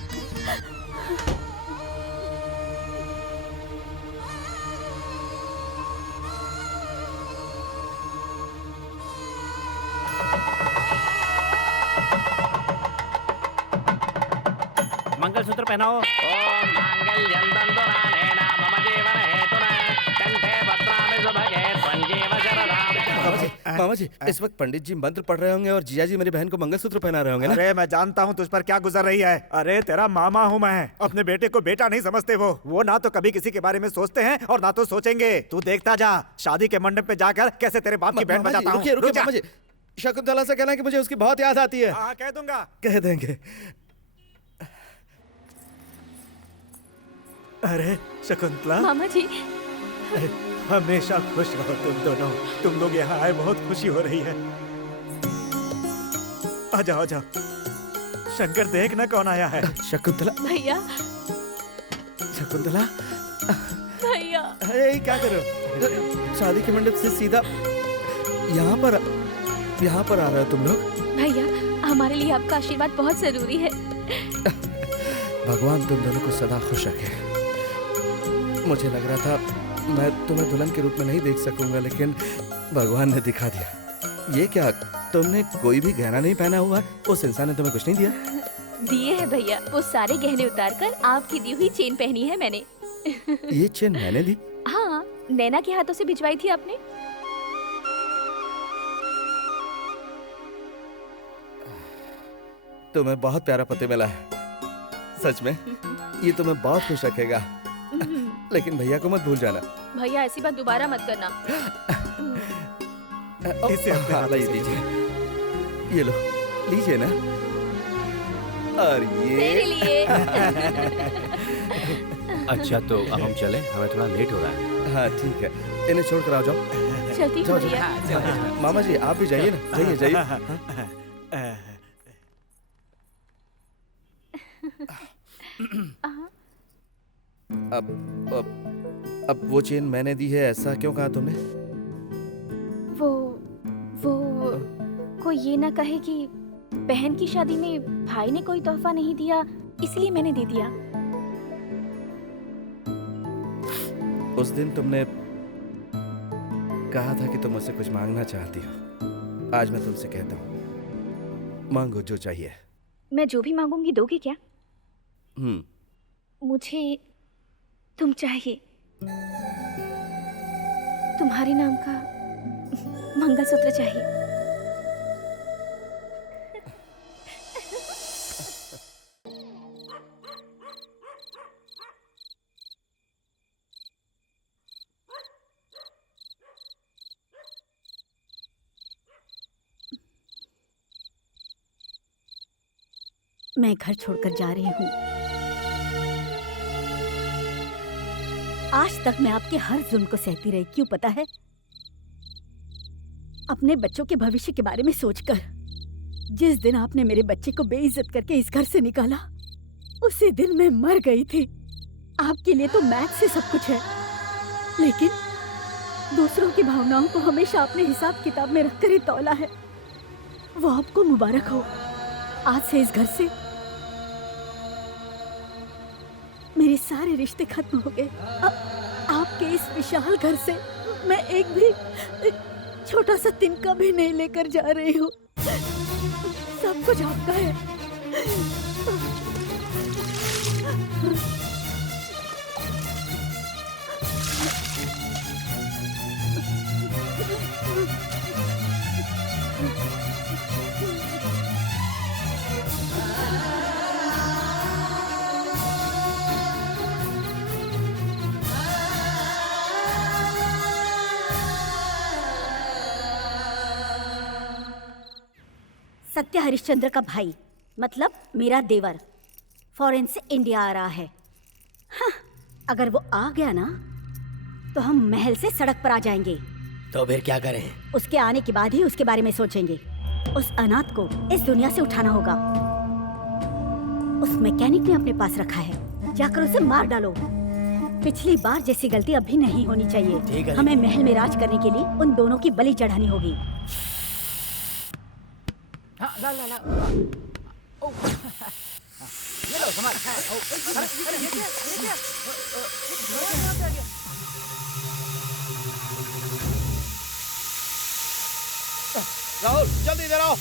मंगलसूत्र पहनाओ। ओम मांगल्यं तन्तुनानेन मम जीवन हेतुना कंठे भद्रामि सुभगे त्वं जीव शरदां। मामा जी, इस वक्त पंडित जी मंत्र पढ़ रहे होंगे और जीजा जी मेरी बहन को मंगलसूत्र पहना रहे होंगे ना? अरे मैं जानता हूँ तुझ पर क्या गुजर रही है। अरे तेरा मामा हूँ मैं, अपने बेटे को बेटा नहीं समझते। वो ना तो कभी किसी के बारे में सोचते हैं और ना तो सोचेंगे। तू देखता जा शादी के मंडप पे जाकर कैसे तेरे बाप की बहन बजाता हूँ। रुकिए मामा जी, शकुंतला से कहना कि मुझे उसकी बहुत याद आती है। हाँ कह दूंगा। कह देंगे। अरे शकुंतला। मामा जी। हमेशा खुश रहो तुम दोनों। तुम लोग यहाँ आए बहुत खुशी हो रही है। आ जाओ आ जाओ। शंकर देख ना कौन आया है। शकुंतला। भैया। शकुंतला। भैया। अरे क्या कर रहे हो? शादी के मंडप से सीधा यहाँ पर आ रहे हो तुम लोग? भैया, हमारे लिए आपका आशीर्वाद बहुत जरूरी है। भगवान तुम दोनों को सदा खुश रखे। मुझे लग रहा था मैं तुम्हें दुल्हन के रूप में नहीं देख सकूंगा, लेकिन भगवान ने दिखा दिया। ये क्या, तुमने कोई भी गहना नहीं पहना हुआ? उस इंसान ने तुम्हें कुछ नहीं दिया? दिए है भैया, वो सारे गहने उतार कर आपकी दी हुई चेन पहनी है मैंने। ये चेन मैंने दी? हाँ, नैना के हाथों से भिजवाई थी आपने। तुम्हें बहुत प्यारा पति मिला है, सच में। ये तुम्हें बहुत खुश रखेगा। लेकिन भैया को मत भूल जाना। भैया ऐसी बात दोबारा मत करना। इसे अपने हाथ में दीजिए। ये लो, लीजिए ना। और ये मेरे लिए। अच्छा तो अब हम चलें, हमें थोड़ा लेट हो रहा है। हाँ ठीक है, इन्हें छोड़ कर आ जाओ। चलती हूँ भैया। मामा जी आप भी जाइए ना, जाइए जाइए। अब वो चेन मैंने दी है, ऐसा क्यों कहा तुमने? वो कोई ये ना कहे कि बहन की शादी में भाई ने कोई तोहफा नहीं दिया, इसलिए मैंने दे दिया। उस दिन तुमने कहा था कि तुम मुझसे कुछ मांगना चाहती हो। आज मैं तुमसे कहता हूँ, मांगो जो चाहिए। मैं जो भी मांगूंगी दोगे क्या? मुझे तुम चाहिए। तुम्हारे नाम का मंगलसूत्र चाहिए। मैं घर छोड़कर जा रही हूँ। आज तक मैं आपके हर जुल्म को सहती रही, क्यों पता है? अपने बच्चों के भविष्य के बारे में सोचकर। जिस दिन आपने मेरे बच्चे को बेइज्जत करके इस घर से निकाला, उसी दिन मैं मर गई थी। आपके लिए तो मैथ से सब कुछ है, लेकिन दूसरों की भावनाओं को हमेशा अपने हिसाब किताब में रखकर ही तौला है। वो आपको मुबारक हो। आज से इस घर से मेरे सारे रिश्ते खत्म हो गए। आपके इस विशाल घर से मैं एक भी छोटा सा तिनका भी नहीं लेकर जा रही हूँ। सब कुछ आपका है। सत्य हरिश्चंद्र का भाई, मतलब मेरा देवर, फॉरेन से इंडिया आ रहा है। हाँ, अगर वो आ गया ना तो हम महल से सड़क पर आ जाएंगे। तो फिर क्या करें? उसके आने के बाद ही उसके बारे में सोचेंगे। उस अनाथ को इस दुनिया से उठाना होगा। उस मैकेनिक ने अपने पास रखा है, जाकर उसे मार डालो। पिछली बार जैसी गलती अब भी नहीं होनी चाहिए। हमें महल में राज करने के लिए उन दोनों की बलि चढ़ानी होगी। हाँ, ला ला ला। ये लो संभाल। अरे ये क्या? राहुल जल्दी इधर आओ।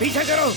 पीछे करो।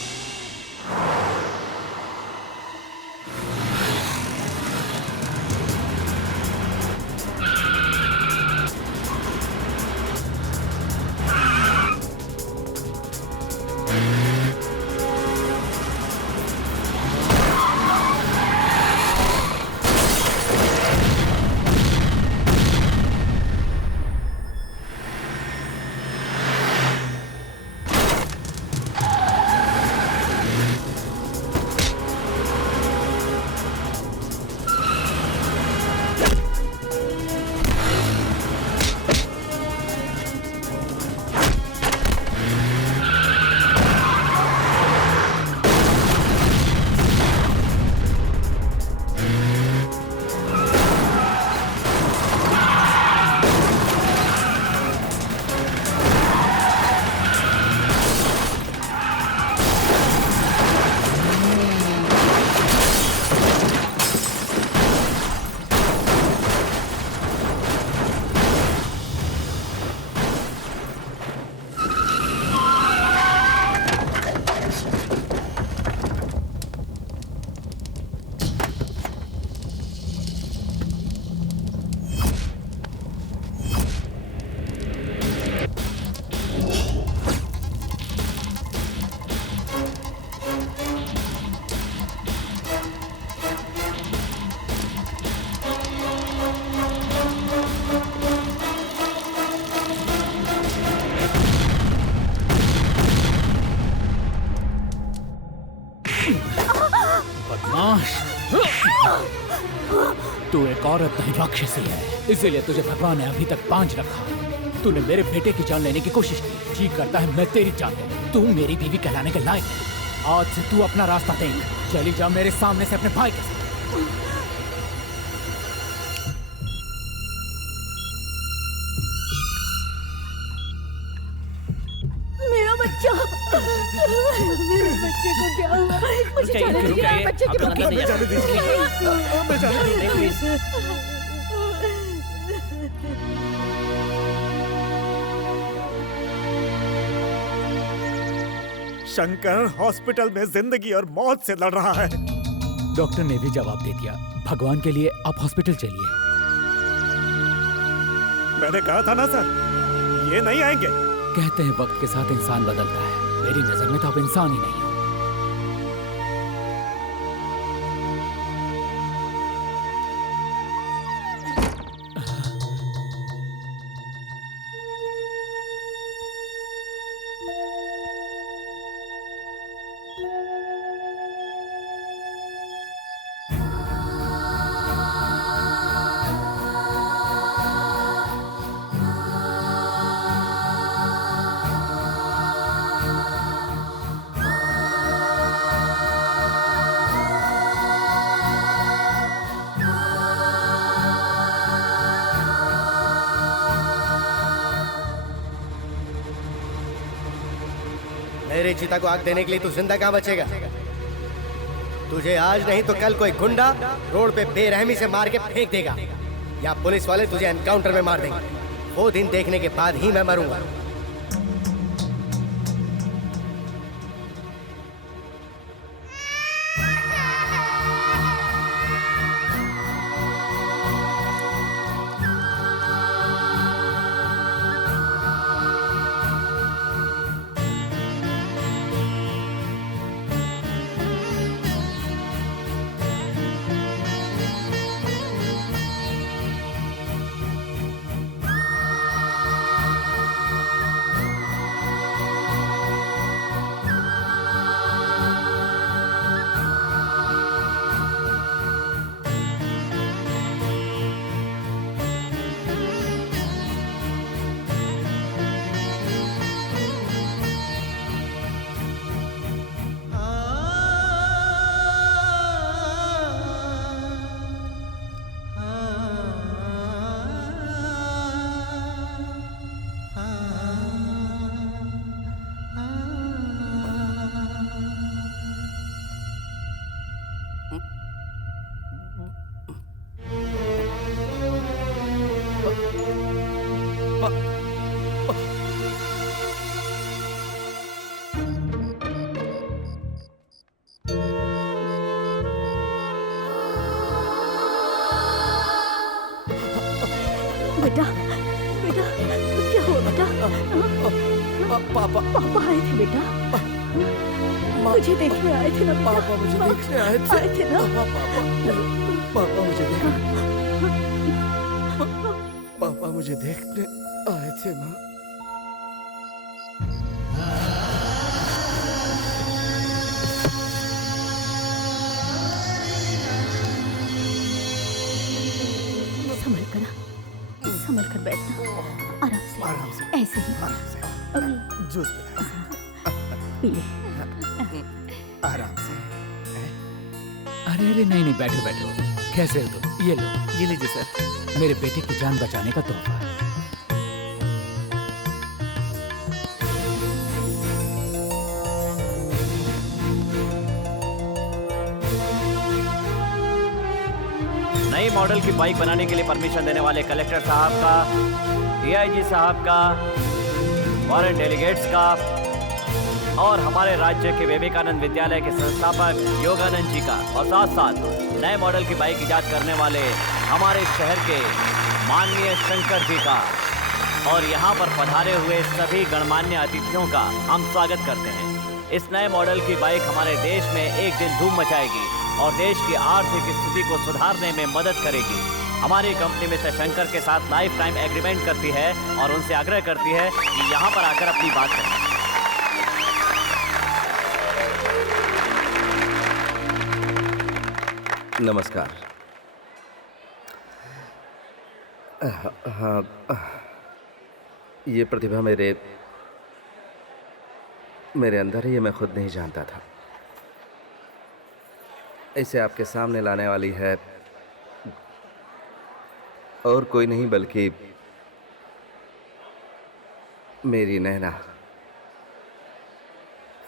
तू एक औरत नहीं राक्षसी है, इसीलिए तुझे भगवान ने अभी तक बांझ रखा। तूने मेरे बेटे की जान लेने की कोशिश की, जी करता है मैं तेरी जान ले। तू मेरी बीवी कहलाने के लायक है। आज से तू अपना रास्ता देख, चली जा मेरे सामने से अपने भाई के साथ। मेरा बच्चा, मेरे बच्चे को क्या हुआ? मुझे जाने दीजिए, मेरे बच्चे की जाने दीजिए। शंकर हॉस्पिटल में जिंदगी और मौत से लड़ रहा है। डॉक्टर ने भी जवाब दे दिया। भगवान के लिए आप हॉस्पिटल चलिए। मैंने कहा था ना सर, ये नहीं आएंगे। कहते हैं वक्त के साथ इंसान बदलता है, मेरी नजर में तो आप इंसान ही नहीं हो। मेरे चिता को आग देने के लिए तू जिंदा कहाँ बचेगा? तुझे आज नहीं तो कल कोई गुंडा रोड पे बेरहमी से मार के फेंक देगा, या पुलिस वाले तुझे एनकाउंटर में मार देंगे। वो दिन देखने के बाद ही मैं मरूंगा। बेटा, बेटा, क्या हुआ बेटा? पापा आए थे बेटा, मुझे देखने आए थे ना? पापा मुझे देखने आए थे ना? पापा मुझे देखने आए थे माँ। संभल कर बैठना, आराम से, ऐसे ही जूस पी ले, आराम से। अरे अरे नहीं नहीं, बैठो बैठो। कैसे हो तुम? ये लो, ये लीजिए सर, मेरे बेटे की जान बचाने का तोहफा है। नई मॉडल की बाइक बनाने के लिए परमिशन देने वाले कलेक्टर साहब का, डीआईजी साहब का, फॉरेन डेलीगेट्स का और हमारे राज्य के विवेकानंद विद्यालय के संस्थापक योगानंद जी का, और साथ साथ नए मॉडल की बाइक इजाद करने वाले हमारे शहर के माननीय शंकर जी का, और यहाँ पर पधारे हुए सभी गणमान्य अतिथियों का हम स्वागत करते हैं। इस नए मॉडल की बाइक हमारे देश में एक दिन धूम मचाएगी और देश की आर्थिक स्थिति को सुधारने में मदद करेगी। हमारी कंपनी मिस्टर शंकर के साथ लाइफ टाइम एग्रीमेंट करती है और उनसे आग्रह करती है कि यहाँ पर आकर अपनी बात करें। नमस्कार। हाँ, ये प्रतिभा मेरे अंदर है, ये मैं खुद नहीं जानता था। इसे आपके सामने लाने वाली है और कोई नहीं बल्कि मेरी नैना।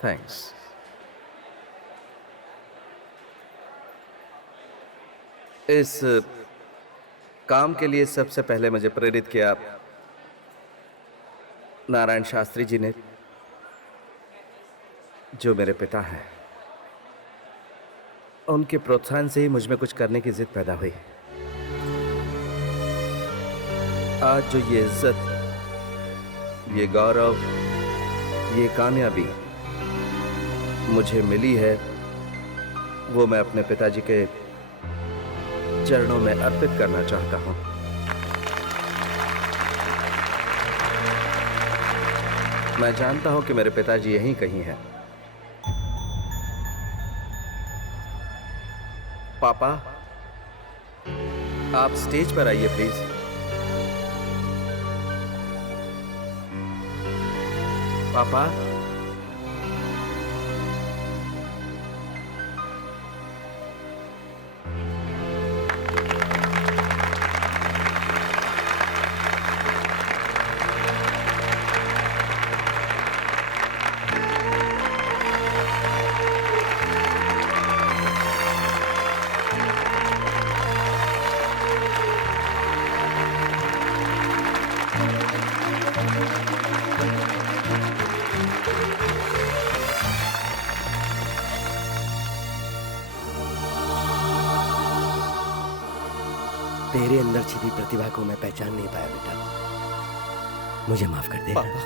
थैंक्स। इस काम के लिए सबसे पहले मुझे प्रेरित किया नारायण शास्त्री जी ने, जो मेरे पिता हैं। उनके प्रोत्साहन से ही मुझ में कुछ करने की जिद पैदा हुई। आज जो ये इज्जत, ये गौरव, ये कामयाबी मुझे मिली है, वो मैं अपने पिताजी के चरणों में अर्पित करना चाहता हूं। मैं जानता हूं कि मेरे पिताजी यहीं कहीं हैं। पापा, आप स्टेज पर आइए प्लीज। पापा, तेरे अंदर छिपी प्रतिभा को मैं पहचान नहीं पाया बेटा। मुझे माफ कर दे। पापा,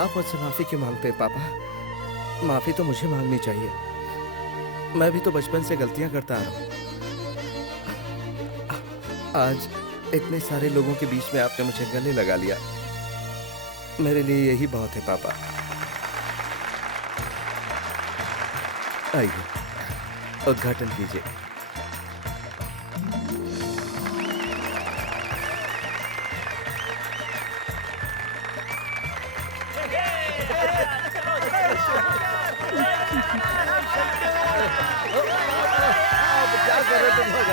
आप मुझसे माफी क्यों मांगते हैं पापा? माफी तो मुझे मांगनी चाहिए। मैं भी तो बचपन से गलतियां करता आ रहा हूं। आज इतने सारे लोगों के बीच में आपने मुझे गले लगा लिया। मेरे लिए यही बहुत है पापा। आइए, उद्घाटन कीजिए। क्या कर रहे तुम लोग?